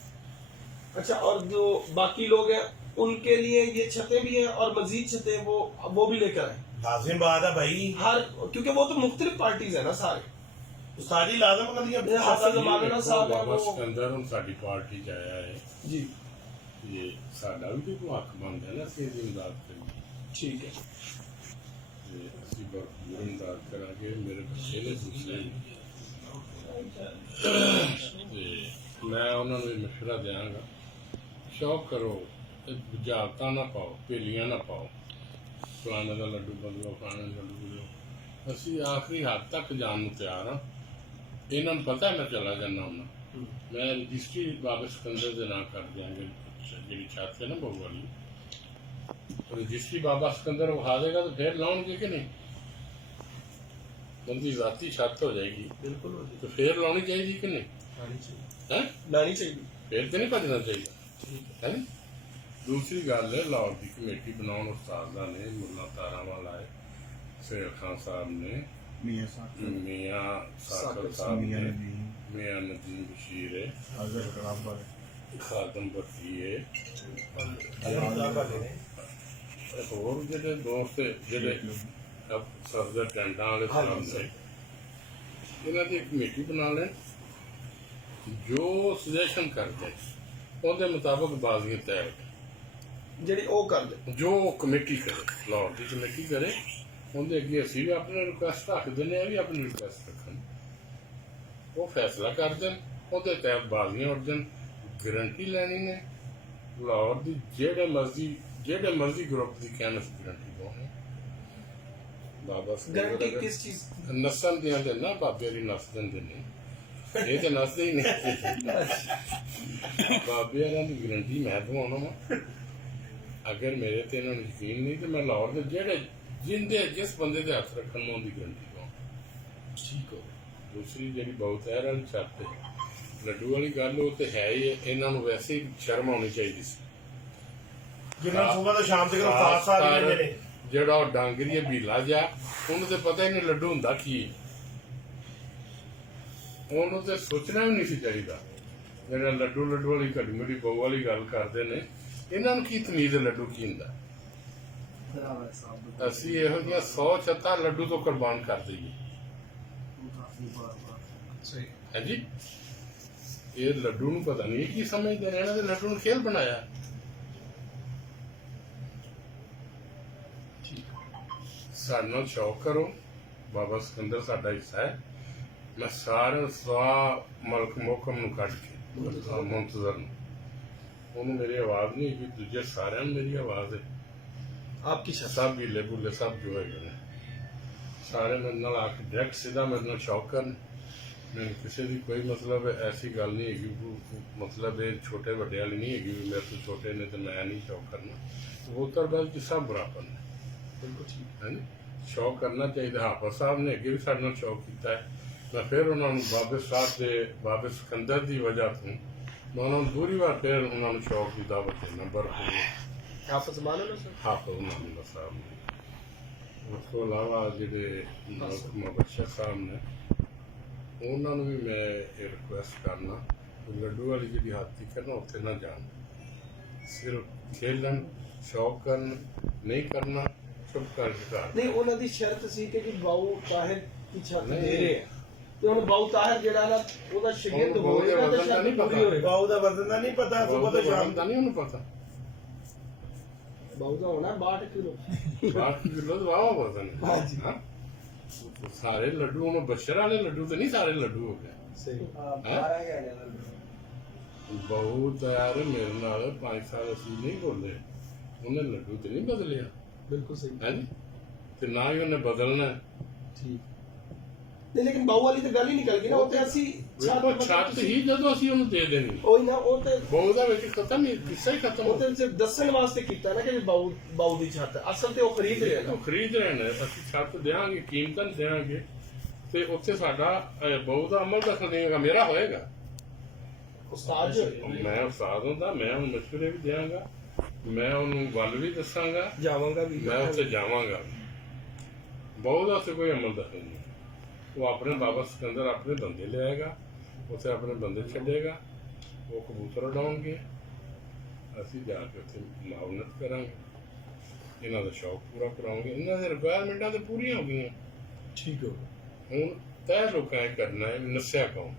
अच्छा, और जो बाकी लोग हैं उनके लिए ये छतें भी हैं और मजीद छतें वो भी लेकर आए लाजिम बात है भाई, हर, क्योंकि वो तो मुख्तलिफ पार्टीज है ना सारे। उस्तादी लाजम कर दिया। ये हाफिज मौलाना साहब है बाबा वो। सिकंदर हम साडी पार्टी च आया है, जी ये साडा भी कोई हक बनता है ना, ਅਸੀਂ ਇਹਦੀ ਇਮਦਾਦ ਕਰੀਏ ठीक है। ਤੇ ਅਸੀਂ ਭਰਪੂਰ ਇਮਦਾਦ ਕਰਾਂਗੇ। ਮੇਰੇ ਬੱਚੇ ਨੇ ਦੂਸਰੇ ਤੇ ਮੈਂ ਉਹਨਾਂ ਨੂੰ ਇਹ ਮਸ਼ਵਰਾ ਦਿਆਂਗਾ, ਸ਼ੌਕ ਕਰੋ, ਬੁਝਾਰਤਾਂ ਨਾ ਪਾਓ, ਭੇਲੀਆਂ ਨਾ ਪਾਓ, ਫਲਾਣੇ ਦਾ ਲੱਡੂ ਬਦਲੋ, ਫਲਾਣੇ ਦਾ ਲੱਡੂ ਬਦਲੋ। ਅਸੀਂ ਆਖਰੀ ਹੱਦ ਤੱਕ ਜਾਣ ਨੂੰ ਤਿਆਰ ਹਾਂ। ਇਹਨਾਂ ਨੂੰ ਪਤਾ ਮੈਂ ਚਲਾ ਜਾਂਦਾ ਹੁੰਦਾ, ਮੈਂ ਰਜਿਸਟਰੀ ਬਾਬਾ ਸਿਕੰਦਰ ਦੇ ਨਾਂ ਕਰ ਦਿਆਂਗੇ, ਜਿਹੜੀ ਛੱਤ ਹੈ ਨਾ ਬਹੂ ਵਾਲੀ, ਰਜਿਸਟਰੀ ਬਾਬਾ ਸਿਕੰਦਰ ਵਿਖਾ ਦੇਗਾ ਤਾਂ ਫਿਰ ਲਾਉਣਗੇ ਕਿ ਨਹੀਂ? ਬੰਦੀ ਜ਼ਾਤੀ ਛੱਤ ਹੋ ਜਾਏਗੀ बिल्कुल तो फिर लानी चाहिए कि नहीं? लानी चाहिए, है लानी चाहिए। फिर तो नहीं भजना चाहिए, है नी? दूसरी गल है, लाहौर की कमेटी बनाने उस्तादा ने, मुल्ला तारा वाला है, सैयद खान साहब ने, मियाँ साकर साहब ने, मियाँ नदीम बशीर है, खादम भट्टी है, और जेडे दोस्त जेडे अब सफदर टेंटा वाले साहब ने, इन्हों की कमेटी बना लें, जो सुजैशन करते ਉਹਦੇ ਮੁਤਾਬਕ ਬਾਜ਼ੀਆਂ ਤੈਅ ਜਿਹੜੀ ਉਹ ਕਰ ਦੇ, ਜੋ ਕਮੇਟੀ ਕਰੇ, ਲਾਹੌਰ ਦੀ ਕਮੇਟੀ ਕਰੇ, ਉਹਦੇ ਅੱਗੇ ਅਸੀਂ ਵੀ ਆਪਣੇ ਰਿਕੁਐਸਟ ਰੱਖ ਦਿੰਦੇ ਹਾਂ, ਵੀ ਆਪਣੀ ਰਿਕੁਐਸਟ ਰੱਖਣ, ਉਹ ਫੈਸਲਾ ਕਰ ਦੇਣ, ਉਹਦੇ ਤਹਿਤ ਬਾਜ਼ੀਆਂ ਉੱਡ ਜਾਣ। ਗਰੰਟੀ ਲੈਣੀ ਨੇ ਲਾਹੌਰ ਦੀ, ਜਿਹੜੇ ਮਰਜ਼ੀ ਗਰੁੱਪ ਦੀ ਕਹਿਣ ਅਸੀਂ ਗਰੰਟੀ ਦਵਾਂਗੇ। ਬਾਬਾ गारंटी किस चीज? ਨਸਣ ਦੀਆਂ ਤੇ ਨਾ ਬਾਬੇ ਦੀ ਨਸ ਦਿੰਦੇ ਨੇ, ਇਹ ਤਾਂ ਨਸਦੇ ਹੀ ਨਹੀਂ। ਬਾਬਿਆਂ ਦੀ ਗਰੰਟੀ ਮੈਂ ਦਵਾਉਣਾ ਵਾ। ਅਗਰ ਮੇਰੇ ਤੇ ਇਹਨਾਂ ਨੂੰ ਯਕੀਨ ਨਹੀਂ ਤੇ ਮੈਂ ਲਾਹੌਰ ਦੇ ਜਿਸ ਬੰਦੇ ਦੇ ਹੱਥ ਰੱਖਣ ਨੂੰ ਉਹਦੀ ਗਰੰਟੀ ਦਵਾਂ। ठीक हो। ਦੂਸਰੀ ਜਿਹੜੀ ਬਹੁਤ ਹੈ ਵਾਲੀ ਛੱਤ ਹੈ, ਲੱਡੂ ਵਾਲੀ ਗੱਲ, ਉਹ ਤੇ ਹੈ ਹੀ ਹੈ। ਇਹਨਾਂ ਨੂੰ ਵੈਸੇ ਹੀ ਸ਼ਰਮ ਆਉਣੀ ਚਾਹੀਦੀ ਸੀ। ਜਿੰਨਾ ਸਵੇਰ ਤੋਂ ਸ਼ਾਮ ਤੱਕ ਉਸਤਾਦ ਸਾਹਿਬ ਹੀ ਰਹਿੰਦੇ ਨੇ। ਜਿਹੜਾ ਉਹ ਡਾਂਗਰੀ ਬੀਲਾ ਜਾ, ਉਹਨੂੰ ਤੇ ਪਤਾ ਹੀ ਨਹੀਂ ਲੱਡੂ ਹੁੰਦਾ ਕੀ ਹੈ। ਉਹਨੂੰ ਤੇ ਸੋਚਣਾ ਵੀ ਨਹੀਂ ਸੀ ਚਾਹੀਦਾ। ਜਿਹੜਾ ਲੱਡੂ ਵਾਲੀ ਘੜੀ ਮੇਰੀ ਬਹੂ ਵਾਲੀ ਗੱਲ ਕਰਦੇ ਨੇ, ਇਹਨਾਂ ਨੂੰ ਕੀ ਤਮੀਜ਼ ਹੈ ਲੱਡੂ ਕੀ ਹੁੰਦਾ? ਅਸੀਂ ਇਹੋ ਜਿਹੀਆਂ 100 ਛੱਤਾਂ ਲੱਡੂ ਤੋਂ ਕੁਰਬਾਨ ਕਰ ਦਈਏ। सही। ਹੈ ਜੀ, ਇਹ ਲੱਡੂ ਨੂੰ ਪਤਾ ਨਹੀਂ ਕੀ ਸਮਝਦੇ ਨੇ, ਇਹਨਾਂ ਦੇ ਲੱਡੂ ਨੂੰ ਖੇਲ ਬਣਾਇਆ। ਸਾਡੇ ਨਾਲ ਸ਼ੌਕ ਕਰੋ, ਬਾਬਾ ਸਿਕੰਦਰ ਸਾਡਾ ਹਿੱਸਾ ਹੈ। ਮੈਂ ਸਾਰੇ ਸਵਾ ਮਲਕ ਮੋਕਮ ਨੂੰ ਕੱਢ ਕੇ ਮੁੰਤਜ਼ਰ ਨੂੰ, ਉਹਨੂੰ ਮੇਰੀ ਆਵਾਜ਼ ਨਹੀਂ ਹੈਗੀ, ਦੂਜੇ ਸਾਰਿਆਂ ਨੂੰ ਮੇਰੀ ਆਵਾਜ਼ ਹੈ। आपकी शर्त। ਸਭ ਹੀਲੇ ਬੁੱਲੇ ਸਭ ਜੋ ਹੈਗੇ ਨੇ, ਸਾਰੇ ਮੇਰੇ ਨਾਲ ਆ ਕੇ ਡਾਇਰੈਕਟ ਸਿੱਧਾ ਮੇਰੇ ਨਾਲ ਸ਼ੌਕ ਕਰਨ। ਮੈਨੂੰ ਕਿਸੇ ਦੀ ਕੋਈ ਮਤਲਬ ਐਸੀ ਗੱਲ ਨਹੀਂ ਹੈਗੀ, ਮਤਲਬ ਇਹ ਛੋਟੇ ਵੱਡੇ ਵਾਲੀ ਨਹੀਂ ਹੈਗੀ ਵੀ ਮੇਰੇ ਤੋਂ ਛੋਟੇ ਨੇ ਤੇ ਮੈਂ ਨਹੀਂ ਸ਼ੌਕ ਕਰਨਾ। ਕਬੂਤਰ ਬਲ ਜੀ ਸਭ ਬਰਾਬਰ ਨੇ, बिल्कुल ठीक। ਹੈ ਨੀ? ਸ਼ੌਕ ਕਰਨਾ ਚਾਹੀਦਾ। ਹਾਫਿਜ਼ ਸਾਹਿਬ ਨੇ ਅੱਗੇ ਵੀ ਸਾਡੇ ਨਾਲ ਸ਼ੌਕ ਕੀਤਾ ਹੈ। ਮੈਂ ਫਿਰ ਉਹਨਾਂ ਨੂੰ ਬਾਬੇ ਸਿਕੰਦਰ ਦੀ ਵਜ੍ਹਾ ਤੋਂ ਮੈਂ ਉਹਨਾਂ ਨੂੰ ਦੂਰੀ ਵਾਰ ਫਿਰ ਉਹਨਾਂ ਨੂੰ ਸ਼ੌਕ ਦੀ ਦਾਵਤ ਦੇਣਾ ਭਰਪੂਰ। हाफिज मौलाना साहब। ਹਾਫਿਜ਼ ਮੌਲਾਨਾ ਸਾਹਿਬ ਨੇ, ਉਸ ਤੋਂ ਇਲਾਵਾ ਜਿਹੜੇ ਮੁਬਸ਼ਰ ਸਾਹਿਬ ਨੇ, ਉਹਨਾਂ ਨੂੰ ਵੀ ਮੈਂ ਇਹ ਰਿਕੁਐਸਟ ਕਰਨਾ ਕਿ ਲੱਡੂ ਵਾਲੀ ਜਿਹੜੀ ਹਾਥੀ ਕਰਨਾ ਉੱਥੇ ਨਾ ਜਾਣ, ਸਿਰਫ ਖੇਲਣ, ਸ਼ੌਕ ਕਰਨ, ਨਹੀਂ ਕਰਨਾ ਚੁੱਪ ਕਰ ਸ਼ਿਕਾਰ ਨਹੀਂ ਉਹਨਾਂ ਦੀ ਸ਼ਰਤ ਸੀ ਕਿ ਜੀ ਬਾਊ ਤਾਹਿਰ ਦੀ ਛੱਤ ਨਹੀਂ। ਦੇ ਰਹੇ ਆ ਤੇ ਹੁਣ ਬਾਊ ਤਾਹਿਰ ਜਿਹੜਾ ਨਾ ਉਹਦਾ ਸ਼ਾਗਿਰਦ ਬਾਊ ਦੇ ਹੋਏਗਾ ਤਾਂ ਵਜ਼ਨ ਦਾ ਸ਼ਰਤ ਨਹੀਂ ਪੂਰੀ ਪਤਾ। ਹੋਏਗਾ। ਬਾਉ ਦਾ ਵਜ਼ਨ ਦਾ ਨਹੀਂ ਪਤਾ, ਸੁਬਹ ਤੋਂ ਸ਼ਾਮ ਦਾ ਨਹੀਂ ਉਹਨੂੰ ਪਤਾ ਬਾਊ ਦਾ ਹੋਣਾ 62 ਕਿਲੋ 8 ਕਿਲੋ ਦਾ ਵਾਵਾ ਵਜ਼ਨ ਹੈ। ਹਾਂਜੀ। ਹਾਂ। ਸਾਰੇ ਲੱਡੂ ਹੁਣ ਬਸ਼ਰ ਵਾਲੇ ਲੱਡੂ ਤੇ ਨਹੀਂ ਸਾਰੇ ਲੱਡੂ ਹੋ ਗਏ ਸਹੀ ਬਹੁਤ ਯਾਰ ਮੇਰੇ ਨਾਲ 5 ਸਾਲ ਅਸੀਂ ਨਹੀਂ ਬੋਲੇ ਉਹਨੇ ਲੱਡੂ ਤੇ ਨਹੀਂ ਬਦਲਿਆ ਬਿਲਕੁਲ ਸਹੀ ਹੈ ਤੇ ਨਾ ਹੀ ਉਹਨੇ ਬਦਲਣਾ ਠੀਕ ਨਹੀਂ ਲੇਕਿਨ ਬਾਊ ਵਾਲੀ ਤਾਂ ਗੱਲ ਹੀ ਨਿਕਲ ਗਈ ਨਾ ਉਹ ਤੇ ਅਸੀਂ ਵੇਖੋ ਛੱਤ ਹੀ ਜਦੋਂ ਅਸੀਂ ਉਹਨੂੰ ਦੇ ਦੇਣੀ ਉਹੀ ਨਾ ਉਹ ਤੇ ਬਹੁਤ ਦਾ ਵਿੱਚ ਖਤਮ ਹੀ ਕਿੱਸਾ ਹੀ ਖਤਮ ਹੋ ਉਹ ਤੇ ਸਿਰਫ ਦੱਸਣ ਵਾਸਤੇ ਕੀਤਾ ਨਾ ਕਿ ਬਾਊ ਦੀ ਛੱਤ ਅਸਲ ਤੇ ਉਹ ਖਰੀਦ ਰਿਹਾ ਨਾ ਉਹ ਖਰੀਦ ਰਹੇ ਨੇ ਅਸੀਂ ਛੱਤ ਦੇਵਾਂਗੇ ਕੀਮਤਾਂ ਦੇਵਾਂਗੇ ਤੇ ਉੱਥੇ ਸਾਡਾ ਬਹੁਤ ਦਾ ਅਮਲ ਦਖਲ ਦੇਗਾ ਮੇਰਾ ਹੋਏਗਾ ਉਸਤਾਦ ਜੀ ਮੈਂ ਉਸਤਾਦ ਹੁੰਦਾ ਮੈਂ ਉਹਨੂੰ ਮਸ਼ਵਰੇ ਵੀ ਦਿਆਂਗਾ ਮੈਂ ਉਹਨੂੰ ਵੱਲ ਵੀ ਦੱਸਾਂਗਾ ਜਾਵਾਂਗਾ ਵੀ ਮੈਂ ਉੱਥੇ ਜਾਵਾਂਗਾ ਬਹੁਤ ਦਾ ਉੱਥੇ ਕੋਈ ਅਮਲ ਦਖਲ ਨਹੀਂ ਉਹ ਆਪਣੇ ਬਾਬਾ ਸਿਕੰਦਰ ਆਪਣੇ ਬੰਦੇ ਲਿਆਏਗਾ ਉੱਥੇ ਆਪਣੇ ਬੰਦੇ ਛੱਡੇਗਾ ਉਹ ਕਬੂਤਰ ਉਡਾਉਣਗੇ ਅਸੀਂ ਜਾ ਕੇ ਉੱਥੇ ਮਾਵਨਤ ਕਰਾਂਗੇ ਇਹਨਾਂ ਦਾ ਸ਼ੌਕ ਪੂਰਾ ਕਰਾਉਂਗੇ ਇਹਨਾਂ ਦੇ ਰਿਕੁਆਇਰਮੈਂਟਾਂ ਤਾਂ ਪੂਰੀਆਂ ਹੋ ਗਈਆਂ ਠੀਕ ਹੋ ਹੁਣ ਤੈਅ ਲੋਕਾਂ ਨੇ ਕਰਨਾ ਹੈ ਨਸਿਆ ਕੌਣ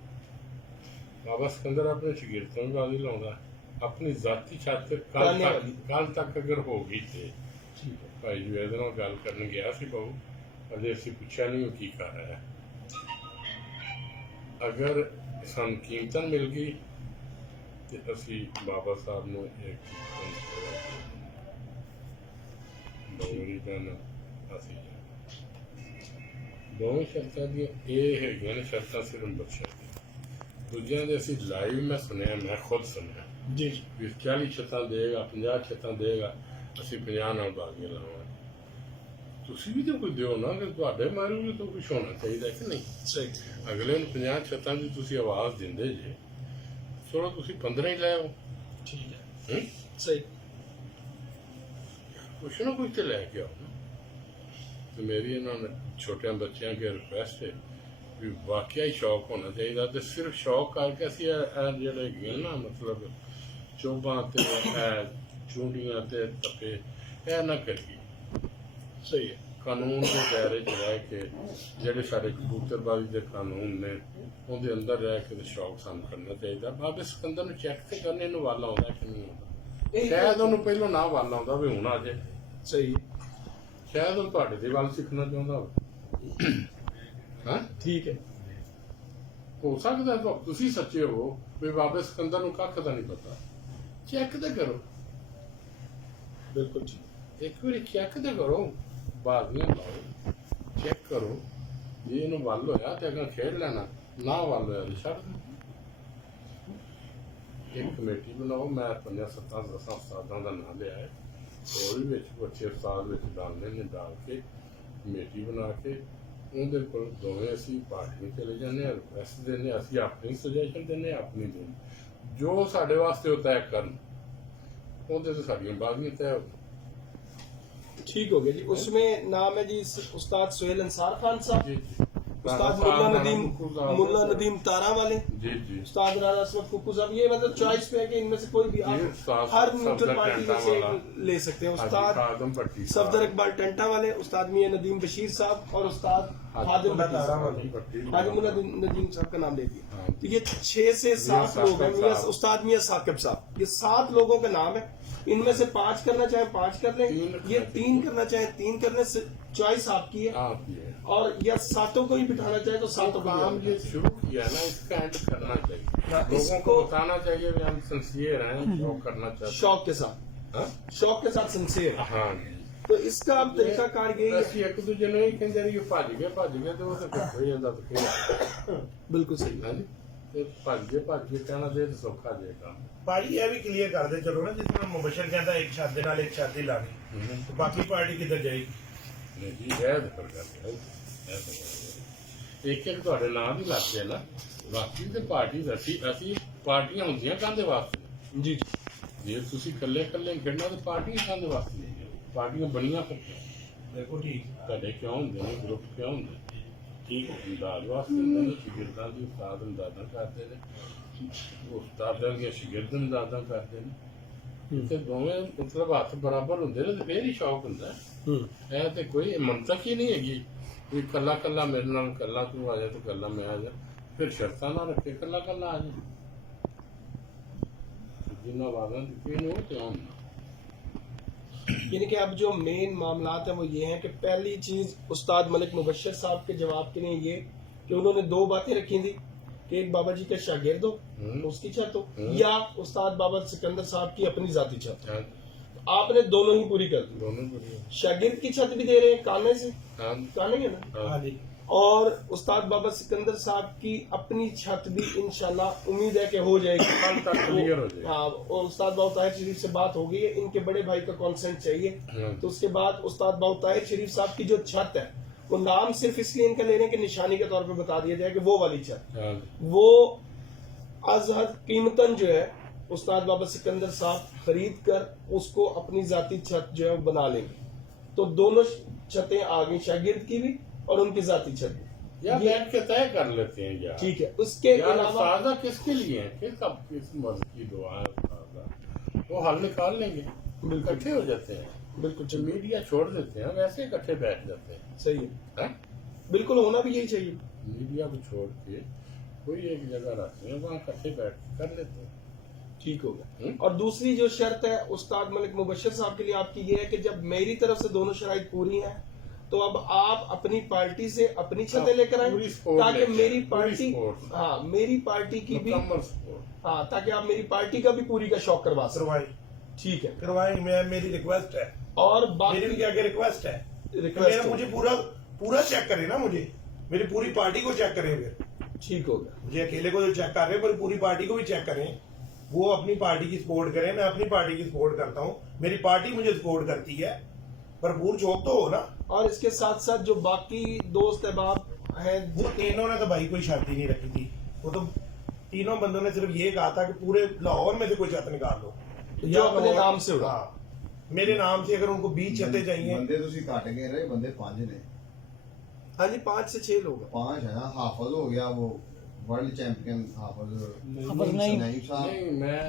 ਬਾਬਾ ਸਿਕੰਦਰ ਆਪਣੇ ਸ਼ਾਗਿਰਦਾਂ ਨੂੰ ਗਾਲੀ ਲਾਉਂਦਾ ਆਪਣੀ ਜ਼ਾਤੀ ਛੱਤ ਤੇ ਕੱਲ ਤੱਕ ਅਗਰ ਹੋ ਗਈ ਤੇ ਠੀਕ ਹੈ ਭਾਈ ਜੀ ਇਹਦੇ ਨਾਲ ਗੱਲ ਕਰਨ ਗਿਆ ਸੀ ਬਾਊ ਅਜੇ ਅਸੀਂ ਪੁੱਛਿਆ ਨਹੀਂ ਉਹ ਕੀ ਕਰ ਰਿਹਾ ਹੈ ਅਗਰ ਸਾਨੂੰ ਕੀਮਤਨ ਮਿਲ ਗਈ ਤੇ ਅਸੀਂ ਬਾਬਾ ਸਾਹਿਬ ਨੂੰ ਇੱਕ ਬੌਰੀ ਦਾ ਅਸੀਂ ਦੋਵੇਂ ਸ਼ਰਤਾਂ ਦੀਆਂ ਇਹ ਹੈਗੀਆਂ ਨੇ ਸ਼ਰਤਾਂ ਸਿਰਫ ਬਖਸ਼ਣ ਦੀਆਂ ਦੂਜਿਆਂ ਦੇ ਅਸੀਂ ਲਾਈਵ ਮੈਂ ਸੁਣਿਆ ਮੈਂ ਖੁਦ ਸੁਣਿਆ ਜੀ ਵੀ 40 ਛੱਤਾਂ ਦੇਗਾ 50 ਛੱਤਾਂ ਦੇਗਾ ਅਸੀਂ 50 ਨਾਲ ਬਾਗੀਆਂ ਲਾਵਾਂਗੇ ਤੁਸੀਂ ਵੀ ਤਾਂ ਕੋਈ ਦਿਓ ਨਾ ਕਿ ਤੁਹਾਡੇ ਮਾਰੂ ਵੀ ਤਾਂ ਕੁਛ ਹੋਣਾ ਚਾਹੀਦਾ ਕਿ ਨਹੀਂ ਸਹੀ ਅਗਲੇ ਨੂੰ 50 ਛੱਤਾਂ ਦੀ ਤੁਸੀਂ ਆਵਾਜ਼ ਦਿੰਦੇ ਜੇ ਚਲੋ ਤੁਸੀਂ 15 ਹੀ ਲੈ ਆਓ ਠੀਕ ਹੈ ਸਹੀ ਕੁਛ ਨਾ ਕੁਛ ਤੇ ਲੈ ਕੇ ਆਓ ਨਾ ਤੇ ਮੇਰੀ ਇਹਨਾਂ ਨੇ ਛੋਟਿਆਂ ਬੱਚਿਆਂ ਕੇ ਰਿਕੁਐਸਟ ਹੈ ਵੀ ਵਾਕਿਆ ਹੀ ਸ਼ੌਕ ਹੋਣਾ ਚਾਹੀਦਾ ਤੇ ਸਿਰਫ ਸ਼ੌਕ ਕਰਕੇ ਅਸੀਂ ਇਹ ਜਿਹੜੇ ਹੈਗੇ ਨਾ ਮਤਲਬ ਚੋਬਾਂ ਤੇ ਚੂੰਡੀਆਂ ਤੇ ਤੱਪੇ ਇਹ ਨਾ ਕਰੀਏ ਸਹੀ ਹੈ ਕਾਨੂੰਨ ਦੇ ਦਾਇਰੇ 'ਚ ਰਹਿ ਕੇ ਜਿਹੜੇ ਸਾਡੇ ਕਬੂਤਰਬਾਜ਼ੀ ਦੇ ਕਾਨੂੰਨ ਨੇ ਉਹਦੇ ਅੰਦਰ ਰਹਿ ਕੇ ਸ਼ੌਕ ਸਾਨੂੰ ਕਰਨਾ ਚਾਹੀਦਾ ਬਾਬੇ ਸਿਕੰਦਰ ਨੂੰ ਚੈੱਕ ਤੇ ਕਰਨੇ ਨੂੰ ਵੱਲ ਆਉਂਦਾ ਕਿ ਨਹੀਂ ਆਉਂਦਾ ਸ਼ਾਇਦ ਉਹਨੂੰ ਪਹਿਲਾਂ ਨਾ ਵੱਲ ਆਉਂਦਾ ਵੀ ਹੁਣ ਆ ਜੇ ਸਹੀ ਸ਼ਾਇਦ ਉਹ ਤੁਹਾਡੇ ਦੇ ਵੱਲ ਸਿੱਖਣਾ ਚਾਹੁੰਦਾ ਹੋਵੇ ਹਾਂ ਠੀਕ ਹੈ ਹੋ ਸਕਦਾ ਤੁਸੀਂ ਸੱਚੇ ਹੋ ਵੀ ਬਾਬੇ ਸਿਕੰਦਰ ਨੂੰ ਕੱਖ ਦਾ ਨਹੀਂ ਪਤਾ ਚੈੱਕ ਤੇ ਕਰੋ ਬਿਲਕੁਲ ਜੀ ਇੱਕ ਵਾਰੀ ਚੈੱਕ ਤੇ ਕਰੋ ਬਾਜ਼ੀਆਂ ਲਾਓ ਚੈੱਕ ਕਰੋ ਜੇ ਇਹਨੂੰ ਵੱਲ ਹੋਇਆ ਤੇ ਅਗਰ ਖੇਡ ਲੈਣਾ ਨਾ ਵੱਲ ਹੋਇਆ ਤਾਂ ਛੱਡ ਦਿਓ ਇੱਕ ਕਮੇਟੀ ਬਣਾਓ ਮੈਂ 5-7-10 ਉਸਤਾਦਾਂ ਦਾ ਨਾਮ ਲਿਆ ਹੈ ਹੋਰ ਵੀ ਵਿੱਚ ਬੱਚੇ ਉਸਤਾਦ ਵਿੱਚ ਡਾਲਦੇ ਨੇ ਡਾਲ ਕੇ ਕਮੇਟੀ ਬਣਾ ਕੇ ਉਹਦੇ ਕੋਲ ਦੋਵੇਂ ਅਸੀਂ ਪਾਰਟੀ ਚਲੇ ਜਾਂਦੇ ਹਾਂ ਰਿਕੁਐਸਟ ਦਿੰਦੇ ਹਾਂ ਅਸੀਂ ਆਪਣੀ ਸੁਜੈਸ਼ਨ ਦਿੰਦੇ ਹਾਂ ਆਪਣੀ ਦਿੰਦੇ ਜੋ ਸਾਡੇ ਵਾਸਤੇ ਉਹ ਤੈਅ ਕਰਨ ਉਹਦੇ ਤੇ ਸਾਡੀਆਂ ਬਾਜ਼ੀਆਂ ਤੈਅ ਹੋ ठीक हो गया जी उसमें नाम है जी उस्ताद सोहेल अंसार खान साहब जी उस्ताद मुल्ला नदीम तारा वाले जी जी उस्ताद राजा असलम कुकू साहब ये मतलब चॉइस पे है कि इनमें से कोई भी आप हर न्यूट्रल पार्टी में से ले सकते हैं उस्ताद सफदर इकबाल टंटा वाले उस्ताद मियां नदीम बशीर साहब और उस्ताद हादिम नदीम साहब का नाम ले दिया तो ये 6 से 7 लोग हैं उस्ताद मियां साकिब साहब ये 7 लोगों का नाम है इनमें से 5 करना चाहे 5 कर लें ये 3 करना चाहे 3 करने से चॉइस आपकी है और या 7 को ही बिठाना चाहे तो 7 को काम ये शुरू किया ना इसका एंड करना चाहिए लोगों को बताना चाहिए कि हम सिंसियर हैं शौक करना चाहते हैं शौक के साथ सिंसियर हाँ तो इसका अब तरीका कार यही ਅਸੀਂ ਇੱਕ ਦੂਜੇ ਨੂੰ ਇਹ ਕਹਿੰਦੇ ਨੇ ਭੱਜ ਗਏ ਤੇ ਉਹ ਤੇ ਹੋ ਜਾਂਦਾ ਤੇ बिल्कुल सही ਹਾਂਜੀ ਤੇ ਭੱਜ ਕੇ ਕਹਿਣਾ ਦੇ ਸੌਖਾ ਜੇਗਾ ਭਾਜੀ ਇਹ ਵੀ ਕਲੀਅਰ ਕਰਦੇ ਚਲੋ ਨਾ ਜਿਸ ਤਰ੍ਹਾਂ ਮੁਬਸ਼ਰ ਕਹਿੰਦਾ ਇੱਕ ਛੱਤ ਦੇ ਨਾਲ ਇੱਕ ਛੱਤ ਹੀ ਲਾਣੀ ਤੇ ਬਾਕੀ ਪਾਰਟੀ ਕਿੱਧਰ ਜਾਏਗੀ ਨਹੀਂ ਜੀ ਇਹ ਦਫਰ ਕਰਦੇ ਇੱਕ ਇੱਕ ਤੁਹਾਡੇ ਨਾਂ ਦੀ ਲੱਗਦੇ ਨਾ ਬਾਕੀ ਤੇ ਪਾਰਟੀ ਅਸੀਂ ਪਾਰਟੀਆਂ ਹੁੰਦੀਆਂ ਕਾਹਦੇ ਵਾਸਤੇ ਜੀ ਜੇ ਤੁਸੀਂ ਇਕੱਲੇ ਖੇਡਣਾ ਤੇ ਪਾਰਟੀਆਂ ਕਾਹਦੇ ਵਾਸਤੇ ਨਹੀਂ ਪਾਰਟੀਆਂ ਬਣੀਆਂ ਪਈਆਂ ਦੇਖੋ ਠੀਕ ਤੁਹਾਡੇ ਕਿਉਂ ਹੁੰਦੇ ਨੇ ਗਰੁੱਪ ਕਿਉਂ ਹੁੰਦੇ ਠੀਕ ਅੰਦਾਜ਼ ਵਾਸਤੇ ਹੁੰਦੇ ਨੇ ਸ਼ਾਗਿਰਦਾਂ ਦੀ ਉਸਤਾਦ ਅੰਦਾਜ਼ਾਂ ਕਰਦੇ ਨੇ ਉਸਤਾਦਾਂ ਦੀਆਂ ਸ਼ਾਗਿਰਦ ਅੰਦਾਜ਼ਾਂ ਕਰਦੇ ਨੇ ਤੇ ਦੋਵੇਂ ਮਤਲਬ ਹੱਥ ਬਰਾਬਰ ਹੁੰਦੇ ਨੇ ਤੇ ਫੇਰ ਹੀ ਸ਼ੌਕ ਹੁੰਦਾ ਇਹ ਤੇ ਕੋਈ ਮੰਤਕ ਹੀ ਨਹੀਂ ਹੈਗੀ ਵੀ ਕੱਲਾ ਕੱਲਾ ਮੇਰੇ ਨਾਲ ਕੱਲਾ ਤੂੰ ਆ ਜਾ ਤੇ ਕੱਲਾ ਮੈਂ ਆ ਜਾ ਫਿਰ ਸ਼ਰਤਾਂ ਨਾ ਰੱਖੇ ਕੱਲਾ ਕੱਲਾ ਆ ਜਾ जिन्ना वादा दिखे नहीं होते हम यानी कि अब जो मेन मामलात है वो ये हैं कि पहली चीज उस्ताद मलिक मुबशर साहब के जवाब के लिए ये कि उन्होंने दो बातें रखी थी कि एक बाबा जी का शागिर्द हो उसकी छत हो या उस्ताद बाबा सिकंदर साहब की अपनी जाती छत हो। आपने दोनों ही पूरी कर दी। दोनों पूरी शागिर्द की छत भी दे रहे हैं काने से, काने है ना, हाँ जी। और उस्ताद बाबा सिकंदर साहब की अपनी छत भी इंशाल्लाह उम्मीद है कि हो जाएगी, कल तक क्लियर हो जाएगी। हाँ, और उस्ताद बाबा ताहिर शरीफ से बात हो गई है, इनके बड़े भाई का कॉन्सेंट चाहिए। तो उसके बाद उस्ताद बाबा ताहिर शरीफ साहब की जो छत है वो नाम सिर्फ इसलिए इनका ले रहे हैं कि निशानी के तौर पे बता दिया जाए कि वो वाली छत, वो अजहर कीमतन जो है उस्ताद बाबा सिकंदर साहब खरीद कर उसको अपनी जाती छत जो है वो बना लेंगे। तो दोनों छतें आ गई, शागिर्द की भी और उनकी जाती छत भी। या बैठ के तय कर लेते हैं यार। ठीक है, उसके अलावा सादा किसके लिए है, किस मर्ज की दुआ है सादा, वो हल निकाल लेंगे, इकट्ठे हो जाते हैं। बिल्कुल जो मीडिया छोड़ देते हैं वैसे इकट्ठे बैठ जाते हैं। सही है, बिल्कुल होना भी यही चाहिए। मीडिया को छोड़ के कोई एक जगह रखते हैं वहाँ इकट्ठे बैठ कर लेते हैं। ठीक होगा। और दूसरी जो शर्त है उस्ताद मलिक मुबशर साहब के लिए आपकी ये है कि जब मेरी तरफ से दोनों शराइत पूरी हैं तो अब आप अपनी पार्टी से अपनी छतें लेकर आए ताकि मेरी पार्टी, हाँ मेरी पार्टी की भी, हाँ ताकि आप मेरी पार्टी का भी पूरी का शौक करवा सकें। करवाएं, ठीक है करवाएं, मेरी रिक्वेस्ट है। और मेरी भी क्या रिक्वेस्ट है, रिक्वेस्ट मेरा मुझे पूरा चेक करें ना, मुझे मेरी पूरी पार्टी को चेक करें। फिर ठीक होगा, मुझे अकेले को जो चेक कर रहे हैं पर पूरी पार्टी को भी चेक करें। वो अपनी पार्टी की सपोर्ट करें, मैं अपनी पार्टी की सपोर्ट करता हूँ, मेरी पार्टी मुझे सपोर्ट करती है, भरपूर शौक तो हो ना। और इसके साथ साथ जो बाकी दोस्त अहबाब हैं वो तीनों ने तो भाई कोई शर्त ही नहीं रखी थी, वो तो तीनों बंदों ने सिर्फ ये कहा था कि पूरे लाहौर में से कोई छत निकाल लो जो अपने नाम से होगा। हाँ, मेरे नाम से अगर उनको 20 छतें चाहिए। बंदे ਤੁਸੀਂ ਘਟ गए रहे, बंदे 5 ने। हाँ जी 5 से 6 लोग 5 है ना। हाफिज हो गया वो वर्ल्ड चैंपियन हाफिज नहीं साहब। नहीं, मैं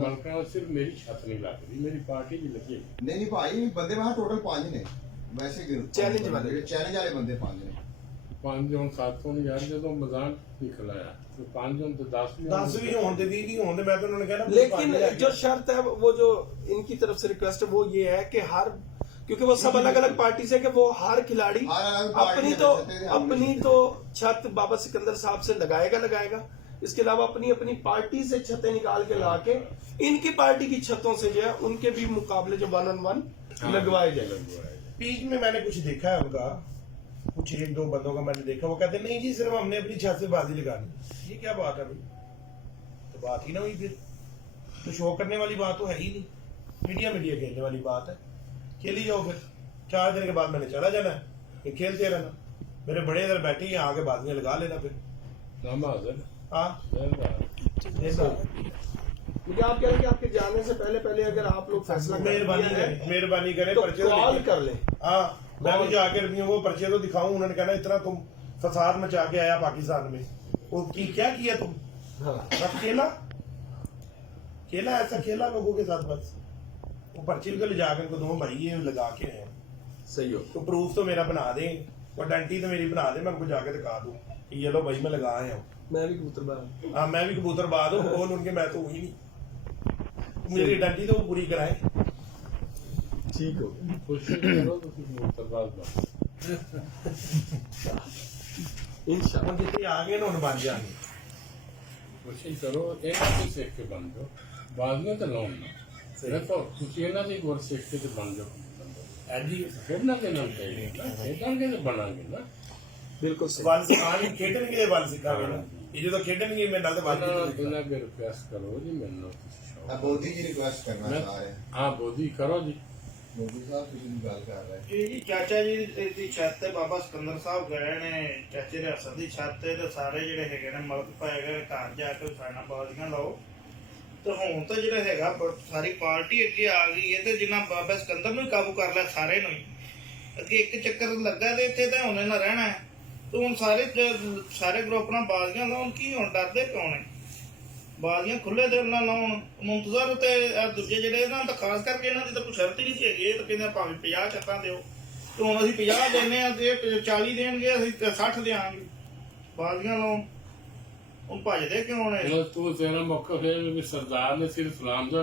मलका सिर्फ मेरी छत नहीं लग रही, मेरी पार्टी भी लगी। नहीं भाई बंदे वहाँ टोटल 5 ने वैसे चैलेंज वाले बंदे 5 ने। 5 जून 7 ਤੋਂ ਯਾਰ ਜਦੋਂ ਮਜ਼ਾਨ ਨਿਕਲਿਆ तो 5 जून तो 10 भी होंगे 20 भी होंगे, मैं तो उन्होंने कहना। लेकिन जो शर्त है वो जो इनकी तरफ से रिक्वेस्ट है वो ये है कि हर, क्योंकि वो सब अलग अलग पार्टी से, कि वो हर खिलाड़ी अपनी तो छत बाबा सिकंदर साहब से लगाएगा। इसके अलावा अपनी अपनी पार्टी से छतें निकाल के ला के इनकी पार्टी की छतों से जो है उनके भी मुकाबले जो 1-on-1 लगवाए जाएंगे। बीच में मैंने कुछ देखा है उनका, कुछ 1-2 बंदों का मैंने देखा, वो कहते नहीं जी सिर्फ हमने अपनी छत से बाजी लगानी। ये क्या बात है भाई, तो बात ही ना हुई, फिर तो शो करने वाली बात तो है ही नहीं, मीडिया खेलने वाली बात है। खेली जाओ, फिर 4 दिन के बाद मैंने चला जाना है, फिर खेलते रहना। मेरे बड़े इधर बैठे हैं, आगे बाजियां लगा लेना। फिर मुझे आप कह रहे हैं कि आपके जाने से पहले अगर आप लोग फैसला मेहरबानी करें तो पर्चे कॉल कर ले। हाँ, मैं भी जाकर वो पर्चे तो दिखाऊं। उन्होंने कहना इतना तुम फसाद मचा के आया पाकिस्तान में, वो क्या किया तुम? हाँ। खेला ऐसा खेला लोगों के साथ, बस वो पर्ची को ले जाकर उनको 2 भाई ये लगा के हैं। सही हो, तो प्रूफ तो मेरा बना दे, आइडेंटिटी तो मेरी बना दे, मैं उनको जाके दिखा दूं कि ये लो भाई मैं लगा आया हूँ। मैं भी कबूतरबाज। हाँ, मैं भी कबूतरबाज हूँ, बोल उनके मैं तो हुई नहीं, मेरी आइडेंटिटी तो वो पूरी कराएं। ठीक हो, कोशिश करो तो कबूतरबाज बनो। इंशाल्लाह जितने आ गए ना उन्हें बन जाएंगे। कोशिश करो ਇਹਨਾਂ ਤੋਂ ਸਿੱਖ ਕੇ ਬਣ ਜਾਓ, ਬਾਅਦ ਵਿੱਚ ਤਾਂ ਲਾਉਣ ਨਾ ਦੇਖੋ ਤੁਸੀਂ ਇਹਨਾਂ ਦੀ ਗੁਰ ਸਿੱਖ ਕੇ ਤੇ ਬਣ ਜਾਓ। ਐਂਡੀ ਖੇਡਣਾ ਦੇ ਨਾਲ ਖੇਡਾਂਗੇ ਤੇ ਬਣਾਂਗੇ ਨਾ। बिल्कुल सही। ਵੱਲ ਸਿਖਾਣੀ ਖੇਡਣਗੇ, ਵੱਲ ਸਿਖਾਵੇ ਨਾ। ਇਹ ਜਦੋਂ ਖੇਡਣਗੇ ਮੇਰੇ ਨਾਲ ਤਾਂ ਵੱਲ ਇਹਨਾਂ ਕੇ ਰਿਕਵੈਸਟ ਕਰੋ ਜੀ ਮੈਨੂੰ ਤੁਸੀਂ ਸ਼ੌਕ। मोदी जी रिक्वेस्ट करना चाह रहे हैं। हाँ मोदी करो जी। मोदी साहब किसी की गल कर रहे हैं ਜੀ ਚਾਚਾ ਜੀ ਦੀ ਛੱਤ ਤੇ ਬਾਬਾ ਸਿਕੰਦਰ ਸਾਹਿਬ ਗਏ ਨੇ, ਚਾਚੇ ਦੇ ਹਸਨ ਦੀ ਛੱਤ ਤੇ ਸਾਰੇ ਜਿਹੜੇ ਹੈਗੇ ਨੇ ਮਲਕ ਪਾਏ ਗਏ ਘਰ ਜਾ ਕੇ ਸਾਡਾ ਬਾਜ਼ੀਆਂ ਲਾਓ। ਤੇ ਹੁਣ ਤਾਂ ਜਿਹੜਾ ਹੈਗਾ ਸਾਰੀ ਪਾਰਟੀ ਅੱਗੇ ਆ ਗਈ ਹੈ ਤੇ ਜਿੰਨਾ ਬਾਬਾ ਸਿਕੰਦਰ ਨੂੰ ਹੀ ਕਾਬੂ ਕਰ ਲਿਆ ਸਾਰੇ ਨੂੰ ਹੀ। ਅੱਗੇ ਇੱਕ ਚੱਕਰ ਲੱਗਾ ਤੇ ਇੱਥੇ ਤਾਂ ਹੁਣੇ ਨਾ ਰਹਿਣਾ ਹੈ। ਤੇ ਹੁਣ ਸਾਰੇ ਗਰੁੱਪ ਨਾਲ ਬਾਜ਼ੀਆਂ ਲਾਉਣ, ਕੀ ਹੁਣ ਡਰਦੇ ਕਿਉਂ ਨੇ? ਬਾਜ਼ੀਆਂ ਖੁੱਲੇ ਦਿਲ ਨਾਲ ਲਾਉਣ। ਮੁੰਤਜ਼ਰ ਤੇ ਇਹ ਦੂਜੇ ਜਿਹੜੇ ਇਹਨਾਂ ਤਾਂ ਖਾਸ ਕਰਕੇ ਇਹਨਾਂ ਦੀ ਤਾਂ ਕੋਈ ਸ਼ਰਤ ਹੀ ਨਹੀਂ ਸੀ ਹੈਗੀ। ਇਹ ਤਾਂ ਕਹਿੰਦੇ ਭਾਵੇਂ 50 ਛੱਤਾਂ ਦਿਓ, ਤੇ ਹੁਣ ਅਸੀਂ 50 ਦਿੰਦੇ ਆ ਤੇ 40 ਦੇਣਗੇ, ਅਸੀਂ 60 ਦੇਵਾਂਗੇ ਬਾਜ਼ੀਆਂ ਲਾਉਣ। ਹੁਣ ਭੱਜਦੇ ਕਿਉਂ ਨੇ? ਉਹ ਤੂੰ ਤੇਰਾ ਮੌਕਾ ਫੇਰ ਵੀ ਸਰਦਾਰ ਨੇ ਸਿਰਫ ਸਲਾਮ ਦਾ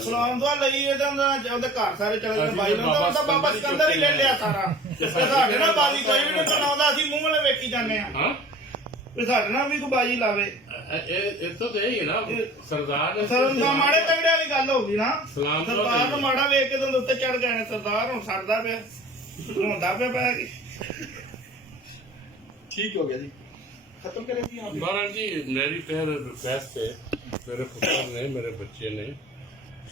ਸਲਾਮ ਦੁਆ ਲਈ ਇਹਦਾ ਉਹਦੇ ਘਰ ਸਾਰੇ ਚਲੇ ਗਏ। ਬਾਈ ਨੂੰ ਤਾਂ ਬਾਬਾ ਸਿਕੰਦਰ ਹੀ ਲੈ ਲਿਆ ਸਾਰਾ। ਤੇ ਸਾਡੇ ਨਾਲ ਬਾਜੀ ਕੋਈ ਵੀ ਨਹੀਂ ਬਣਾਉਂਦਾ, ਅਸੀਂ ਮੂੰਹ ਵਾਲੇ ਵੇਖੀ ਜਾਂਦੇ ਆ। ਹਾਂ ਵੀ ਸਾਡੇ ਨਾਲ ਵੀ ਕੋਈ ਬਾਜੀ ਲਾਵੇ। ਇਹ ਤਾਂ ਹੀ ਹੈ ਨਾ ਸਰਦਾਰ ਨੇ ਸਰਦਾਰ ਮਾੜੇ ਤਗੜੇ ਵਾਲੀ ਗੱਲ ਹੋ ਗਈ ਨਾ। ਸਲਾਮ ਦੁਆ ਸਰਦਾਰ ਨੂੰ ਮਾੜਾ ਵੇਖ ਕੇ ਤਾਂ ਉੱਤੇ ਚੜ ਗਏ ਨੇ। ਸਰਦਾਰ ਹੁਣ ਸਰਦਾ ਪਿਆ, ਹੁੰਦਾ ਪਿਆ। ठीक हो गया जी, खत्म करें जी आप। महाराज जी मेरी फिर रिक्वेस्ट है, मेरे पुत्र ने मेरे बच्चे ने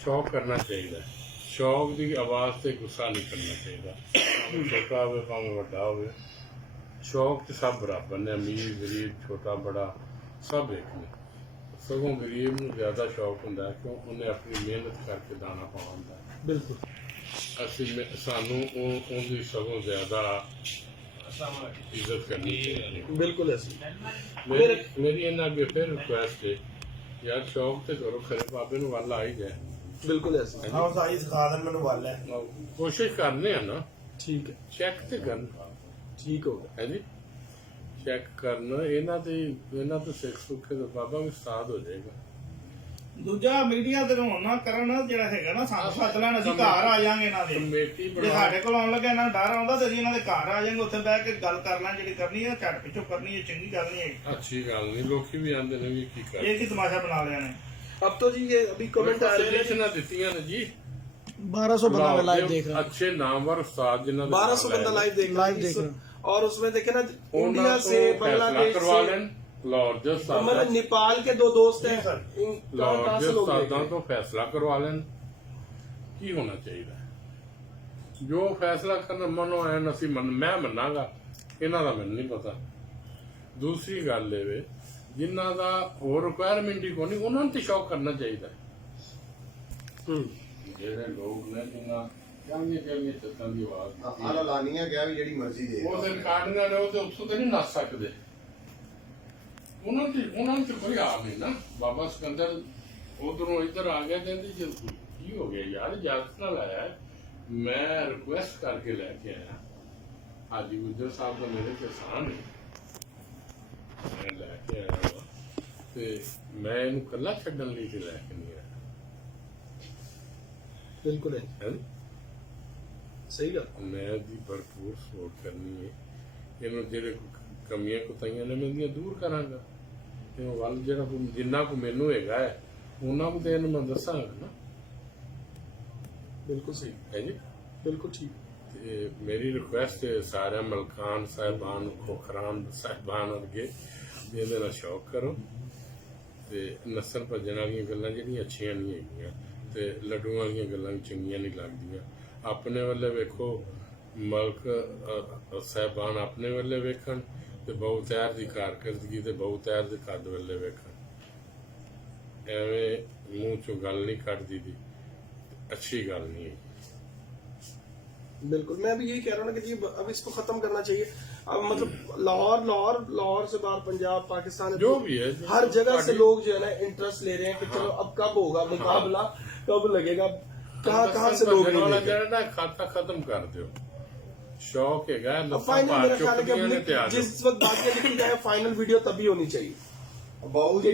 शौक करना चाहिए। शौक की आवाज़ से गुस्सा नहीं करना चाहिए। छोटा हो भावें वड्डा हो, शौक तो सब बराबर ने, अमीर गरीब छोटा बड़ा सब एक ने। सगों गरीब में ज़्यादा शौक होंगे क्यों उन्हें अपनी मेहनत करके दाना पाना है। बिल्कुल असी सानू उनकी सगों ज़्यादा इज्जत करनी चाहिए। बिल्कुल ऐसे मेरी इन्ना अगे फिर रिक्वेस्ट है यार, शौक तो करो खरे बाबे नूं वल आ ही जाए। बिल्कुल ऐसे ਆਹ ਸਾਈ ਸਿਖਾ ਦੇਣ ਮੈਨੂੰ ਵੱਲ ਹੈ। कोशिश करने हैं ना, ठीक है, चेक तो करन ठीक हो गया। है जी, चेक करना इन्हां तो सिख सुखे तो बाबा भी उस्ताद हो जाएगा। ਦੂਜਾ ਮੀਡੀਆ ਤੇ ਹੁਣ ਨਾ ਕਰਨ ਜਿਹੜਾ ਹੈਗਾ ਨਾ, ਸਾਨੂੰ ਸੱਦ ਲੈਣ, ਅਸੀਂ ਘਰ ਆ ਜਾਾਂਗੇ ਇਹਨਾਂ ਦੇ। कमेटी ਜੇ बना ਸਾਡੇ ਕੋਲ ਆਉਣ ਲੱਗਾ ਇਹਨਾਂ ਡਰ ਆਉਂਦਾ ਤੇ ਅਸੀਂ ਇਹਨਾਂ ਦੇ ਘਰ ਆ ਜਾਾਂਗੇ, ਉੱਥੇ ਬਹਿ ਕੇ ਗੱਲ ਕਰ ਲਾਂ ਜਿਹੜੀ ਕਰਨੀ ਹੈ। ਝੱਟ ਪਿੱਛੋਂ ਕਰਨੀ ਹੈ, ਚੰਗੀ ਗੱਲ ਨਹੀਂ ਹੈ। अच्छी गल नहीं, लोग भी आंदे ने भी की कर ਇਹ ਕੀ ਤਮਾਸ਼ਾ ਬਣਾ ਲਿਆ ਨੇ। अब तो जी ये अभी कमेंट आ रहे हैं सजेशनां दित्तियां ने जी। 1200 बंदा मैं लाइव देख रहा अच्छे नामवर उस्ताद जिन्हां दे 1200 नाम बंदा लैने। लाइव देख लाइव देख रहा रहा है। और उसमें देखे ना उन्हां इंडिया तो से, फैसला बांग्लादेश करवा से, लेन। लाहौर जो मतलब नेपाल के 2 दोस्त हैं, लाहौर कहाँ के से लोग उस्तादां देखे? तो फैसला करवा लेन की होना चाहिए। जो फैसला करना मनो ऐन असी मैं मनांगा, इन्हां दा मैनूं नहीं पता। दूसरी गल ये जिन्हां दा होर रिक्वायरमेंट ही कोई नहीं, उन्हां नूं ते शौक करना चाहिए। ਜਿਹੜੇ ਲੋਕ ਨੇ ਜਿਨ੍ਹਾਂ ਚੰਗੀਆਂ ਚੱਤਾਂ ਦੀ ਆਵਾਜ਼ ਆਲਾ ਲਾਨੀਆਂ ਕਿਹਾ ਵੀ ਜਿਹੜੀ ਮਰਜ਼ੀ ਦੇ ਉਹ ਤੇ ਰਿਕਾਰਡਿੰਗਾਂ ਨੇ ਉਹ ਤੇ ਉੱਥੋਂ ਤੇ ਨਹੀਂ ਨੱਚ ਸਕਦੇ। ਉਹਨਾਂ ਨੂੰ ਤੇ ਕੋਈ ਆ ਨਹੀਂ ਨਾ। ਬਾਬਾ ਸਿਕੰਦਰ ਉਧਰੋਂ ਇੱਧਰ ਆ ਗਿਆ, ਕਹਿੰਦੇ ਜੀ ਕੀ ਹੋ ਗਿਆ ਯਾਰ, ਇਜਾਜ਼ਤ ਨਾਲ ਆਇਆ, ਮੈਂ ਰਿਕੁਐਸਟ ਕਰਕੇ ਲੈ ਕੇ ਆਇਆ। ਹਾਜੀ ਗੁੱਜਰ ਸਾਹਿਬ ਦਾ ਮੇਰੇ ਕਿਸਾਨ ਨੇ, ਮੈਂ ਲੈ ਕੇ ਆਇਆ ਵਾ ਤੇ ਮੈਂ ਇਹਨੂੰ ਇਕੱਲਾ ਛੱਡਣ ਲਈ ਤੇ ਲੈ ਕੇ ਨਹੀਂ ਆਇਆ। बिल्कुल है, ਹੈ सही गल। ਮੈਂ ਦੀ ਭਰਪੂਰ ਸਪੋਰਟ ਕਰਨੀ ਹੈ। ਇਹਨੂੰ ਜਿਹੜੇ ਕਮੀਆਂ ਕੁਤਾਈਆਂ ਨੇ ਮੈਂ ਇਹਦੀਆਂ ਦੂਰ ਕਰਾਂਗਾ। ਇਹ ਵੱਲ ਜਿਹੜਾ ਜਿੰਨਾ ਕੁ ਮੈਨੂੰ ਹੈਗਾ ਹੈ ਉਹਨਾਂ ਨੂੰ ਤੇ ਇਹਨੂੰ ਮੈਂ ਦੱਸਾਂਗਾ ਨਾ। बिल्कुल सही, ਹੈ ਜੀ। बिल्कुल ठीक। ਤੇ ਮੇਰੀ ਰਿਕੁਐਸਟ ਹੈ ਸਾਰਿਆਂ ਮਲਕਾਨ ਸਾਹਿਬਾਨ, ਖੋਖਰਾਨ ਸਾਹਿਬਾਨ ਵਰਗੇ ਵੀ ਇਹਦੇ ਨਾਲ ਸ਼ੌਕ ਕਰੋ ਤੇ ਨਸਲ ਭੱਜਣ ਵਾਲੀਆਂ ਗੱਲਾਂ ਜਿਹੜੀਆਂ ਅੱਛੀਆਂ ਨਹੀਂ ਹੈਗੀਆਂ ਤੇ ਲੱਡੂਆਂ ਵਾਲੀਆਂ ਗੱਲਾਂ ਵੀ ਚੰਗੀਆਂ ਨਹੀਂ ਲੱਗਦੀਆਂ। ਆਪਣੇ ਵੱਲੇ ਵੇਖੋ, ਮਲਕ ਸਾਹਿਬਾਨ ਆਪਣੇ ਵੱਲੇ ਵੇਖਣ ਤੇ ਬਹੁਤਿਆਰ ਦੀ ਕਾਰਕਰਦਗੀ ਤੇ ਬਹੁਤਿਆਰ ਦੇ ਕੱਦ ਵੱਲੇ ਵੇਖਣ। ਐਵੇਂ ਮੂੰਹ ਚੋਂ ਗੱਲ ਨਹੀਂ ਕੱਢਦੀ ਦੀ, ਅੱਛੀ ਗੱਲ ਨਹੀਂ ਹੈ। बिल्कुल, मैं भी यही कह रहा हूँ ना कि जी अब इसको खत्म करना चाहिए। अब मतलब लाहौर से बाहर पंजाब, पाकिस्तान, जो भी है, हर जगह से लोग जो है ना इंटरेस्ट ले रहे हैं कि चलो अब कब होगा मुकाबला, कब लगेगा, कहाँ से लोग नहीं देख रहे। ਜਿਹੜਾ ਖਾਤਾ ਖਤਮ ਕਰ ਦਿਓ। ਸ਼ੌਕ ਹੈਗਾ अब ਲੱਤਾਂ फाइनल ਭਾਰ मेरा ख्याल है ਚੁੱਕਦੀਆਂ ਨੇ ਤੇ ਆ कि ਜਾਓ। जिस वक्त बात लिखी जाए फाइनल वीडियो तभी होनी चाहिए। ਬਹੁ ਜੀ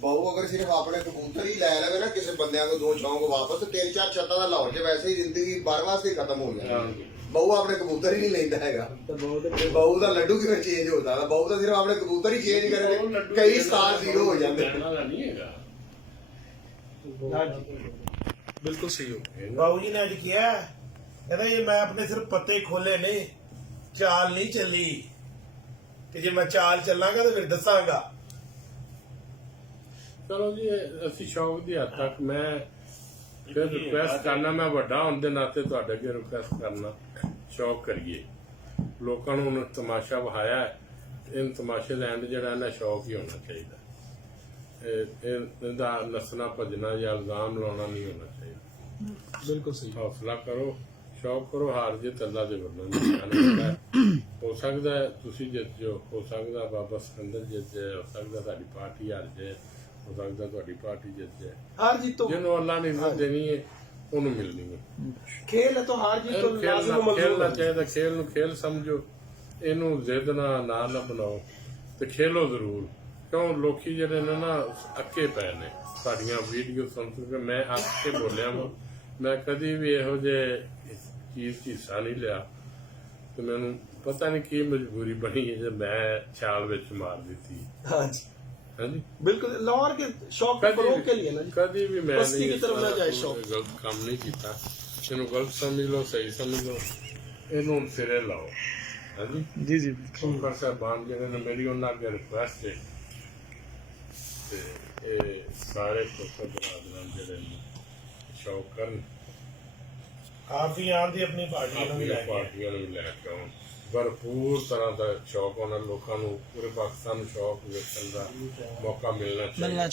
ਬਹੁ ਅਗਰ ਸਿਰਫ ਆਪਣੇ ਕਬੂਤਰ ਹੀ ਲੈ ਲਵੇ ਨਾ ਕਿਸੇ ਬੰਦਿਆਂ ਕੋ 2 ਸ਼ੌਂਕ ਵਾਪਸ, 3-4 ਛੱਤਾਂ ਦਾ ਲਾਹੌਰ 'ਚ ਵੈਸੇ ਹੀ ਜ਼ਿੰਦਗੀ ਬਰਵਾਸ ਹੀ ਖਤਮ ਹੋ ਜਾਣੀ। ਬਹੁ ਆਪਣੇ ਕਬੂਤਰ ਹੀ ਨਹੀਂ ਲੈਂਦਾ ਹੈਗਾ। ਬਹੁ ਦਾ ਲੱਡੂ ਕਿਵੇਂ ਚੇਂਜ ਹੋ ਸਕਦਾ? ਬਹੁ ਤਾਂ ਸਿਰਫ ਆਪਣੇ ਕਬੂਤਰ ਹੀ ਚੇਂਜ ਕਰਨੇ, ਕਈ ਸਟਾਰ ਜ਼ੀਰੋ ਹੋ ਜਾਂਦੇ। ਲੈਣਾ ਦਾ ਨਹੀਂ ਹੈਗਾ। बिल्कुल सही हो। ਬਾਬੂ ਜੀ ਨੇ ਅੱਜ ਕਿਹਾ, ਕਹਿੰਦਾ ਜੇ ਮੈਂ ਆਪਣੇ ਸਿਰਫ ਪੱਤੇ ਖੋਲੇ ਨੇ, ਚਾਲ ਨਹੀਂ ਚੱਲੀ, ਕਿ ਜੇ ਮੈਂ ਚਾਲ ਚੱਲਾਂਗਾ ਤਾਂ ਫਿਰ ਦੱਸਾਂਗਾ। ਚਲੋ ਜੀ, ਅਸੀਂ ਸ਼ੌਕ ਦੀ ਹੱਦ ਤੱਕ ਮੈਂ ਫਿਰ ਰਿਕੁਐਸਟ ਕਰਨਾ, ਮੈਂ ਵੱਡਾ ਹੋਣ ਦੇ ਨਾਤੇ ਤੁਹਾਡੇ ਅੱਗੇ ਰਿਕੁਐਸਟ ਕਰਨਾ, ਸ਼ੌਕ ਕਰੀਏ। ਲੋਕਾਂ ਨੂੰ ਹੁਣ ਤਮਾਸ਼ਾ ਵਹਾਇਆ ਹੈ, ਇਹ ਤਮਾਸ਼ੇ ਦਾ ਐਂਡ ਜਿਹੜਾ ਇਹਨਾਂ ਸ਼ੌਕ ਹੀ ਹੋਣਾ ਚਾਹੀਦਾ। ਇਹਦਾ ਨੱਸਣਾ ਭੱਜਣਾ ਜਾਂ ਇਲਜ਼ਾਮ ਲਾਉਣਾ ਨਹੀਂ ਹੋਣਾ ਚਾਹੀਦਾ। बिल्कुल सही। ਹੌਸਲਾ ਕਰੋ, ਸ਼ੌਕ ਕਰੋ, ਹਾਰ ਜੇ ਅੱਲਾ ਦੇ ਵੱਲੋਂ ਹੋ ਸਕਦਾ ਹੈ ਤੁਸੀਂ ਜਿੱਤ ਜਾਓ, ਹੋ ਸਕਦਾ ਬਾਬਾ ਸਿਕੰਦਰ ਜਿੱਤ ਜਾਏ, ਹੋ ਸਕਦਾ ਤੁਹਾਡੀ ਪਾਰਟੀ ਹਾਰ ਜਾਏ, ਹੋ ਸਕਦਾ ਤੁਹਾਡੀ ਪਾਰਟੀ ਜਿੱਤ ਜਾਏ। हार जीत तो ਜਿਹਨੂੰ ਅੱਲਾ ਨੇ ਇੱਜ਼ਤ ਦੇਣੀ ਹੈ ਉਹਨੂੰ ਮਿਲਣੀ ਹੈ। खेल है तो हार जीत तो लाजिम ਖੇਲਣਾ मंजूर है। ਚਾਹੀਦਾ, ਖੇਲ ਨੂੰ ਖੇਲ ਸਮਝੋ, ਇਹਨੂੰ ਜ਼ਿੱਦ ਨਾ ਬਣਾਓ ਤੇ ਖੇਲੋ ਜ਼ਰੂਰ। ਕਿਉਂ ਲੋਕੀ ਜਿਹੜੇ ਨੇ ਨਾ ਅੱਕੇ ਪਏ ਨੇ ਸਾਡੀਆਂ ਵੀਡੀਓ ਸੁਣ ਕੇ। ਮੈਂ ਅੱਕ ਕੇ ਬੋਲਿਆ ਵਾਂ, ਮੈਂ ਕਦੀ ਵੀ ਇਹੋ ਜਿਹੇ ਚੀਜ਼ 'ਚ ਹਿੱਸਾ ਨਹੀਂ ਲਿਆ ਤੇ ਮੈਨੂੰ ਪਤਾ ਨਹੀਂ ਕੀ ਮਜਬੂਰੀ ਬਣੀ ਹੈ ਜੇ ਮੈਂ ਛਾਲ ਵਿੱਚ ਮਾਰ ਦਿੱਤੀ। हाँ जी ਹਾਂਜੀ बिल्कुल, लाहौर के शौक के फरोग के लिए ना जी। ਕਦੀ ਵੀ ਮੈਂ बस्ती ਨਹੀਂ की तरफ ना जाए ਇਸ शौक। ਤਰ੍ਹਾਂ ਗਲਤ ਕੰਮ ਨਹੀਂ ਕੀਤਾ। ਇਹਨੂੰ ਗਲਤ ਸਮਝ ਲਓ, ਸਹੀ ਸਮਝ ਲਓ, ਇਹਨੂੰ ਹੁਣ ਸਿਰੇ ਲਾਓ। ਹਾਂਜੀ जी जी ਸ਼ੰਕਰ ਸਾਹਿਬਾਨ ਜਿਹੜੇ ਨੇ ਮੇਰੀ ਉਹਨਾਂ ਅੱਗੇ ਰਿਕੁਐਸਟ ਹੈ ਤੇ ਇਹ ਸਾਰੇ ਖੁਦ ਬਰਾਦਰਾਂ ਜਿਹੜੇ ਨੇ ਸ਼ੌਕ ਕਰਨ ਆਪ ਵੀ ਆਉਣ ਦੀ ਆਪਣੀ ਪਾਰਟੀ ਨੂੰ ਵੀ ਲੈ ਆਪਣੀਆਂ ਕੇ ਪਾਰਟੀਆਂ ਨੂੰ ਵੀ ਲੈ ਕੇ ਆਉਣ। ਭਰਪੂਰ ਤਰ੍ਹਾਂ ਦਾ ਸ਼ੌਕ ਉਹਨਾਂ ਲੋਕਾਂ ਨੂੰ ਪੂਰੇ ਪਾਕਿਸਤਾਨ ਨੂੰ ਸ਼ੌਕ ਵੇਖਣ ਦਾ ਮੌਕਾ ਮਿਲਣਾ ਚਾਹੀਦਾ। मिलना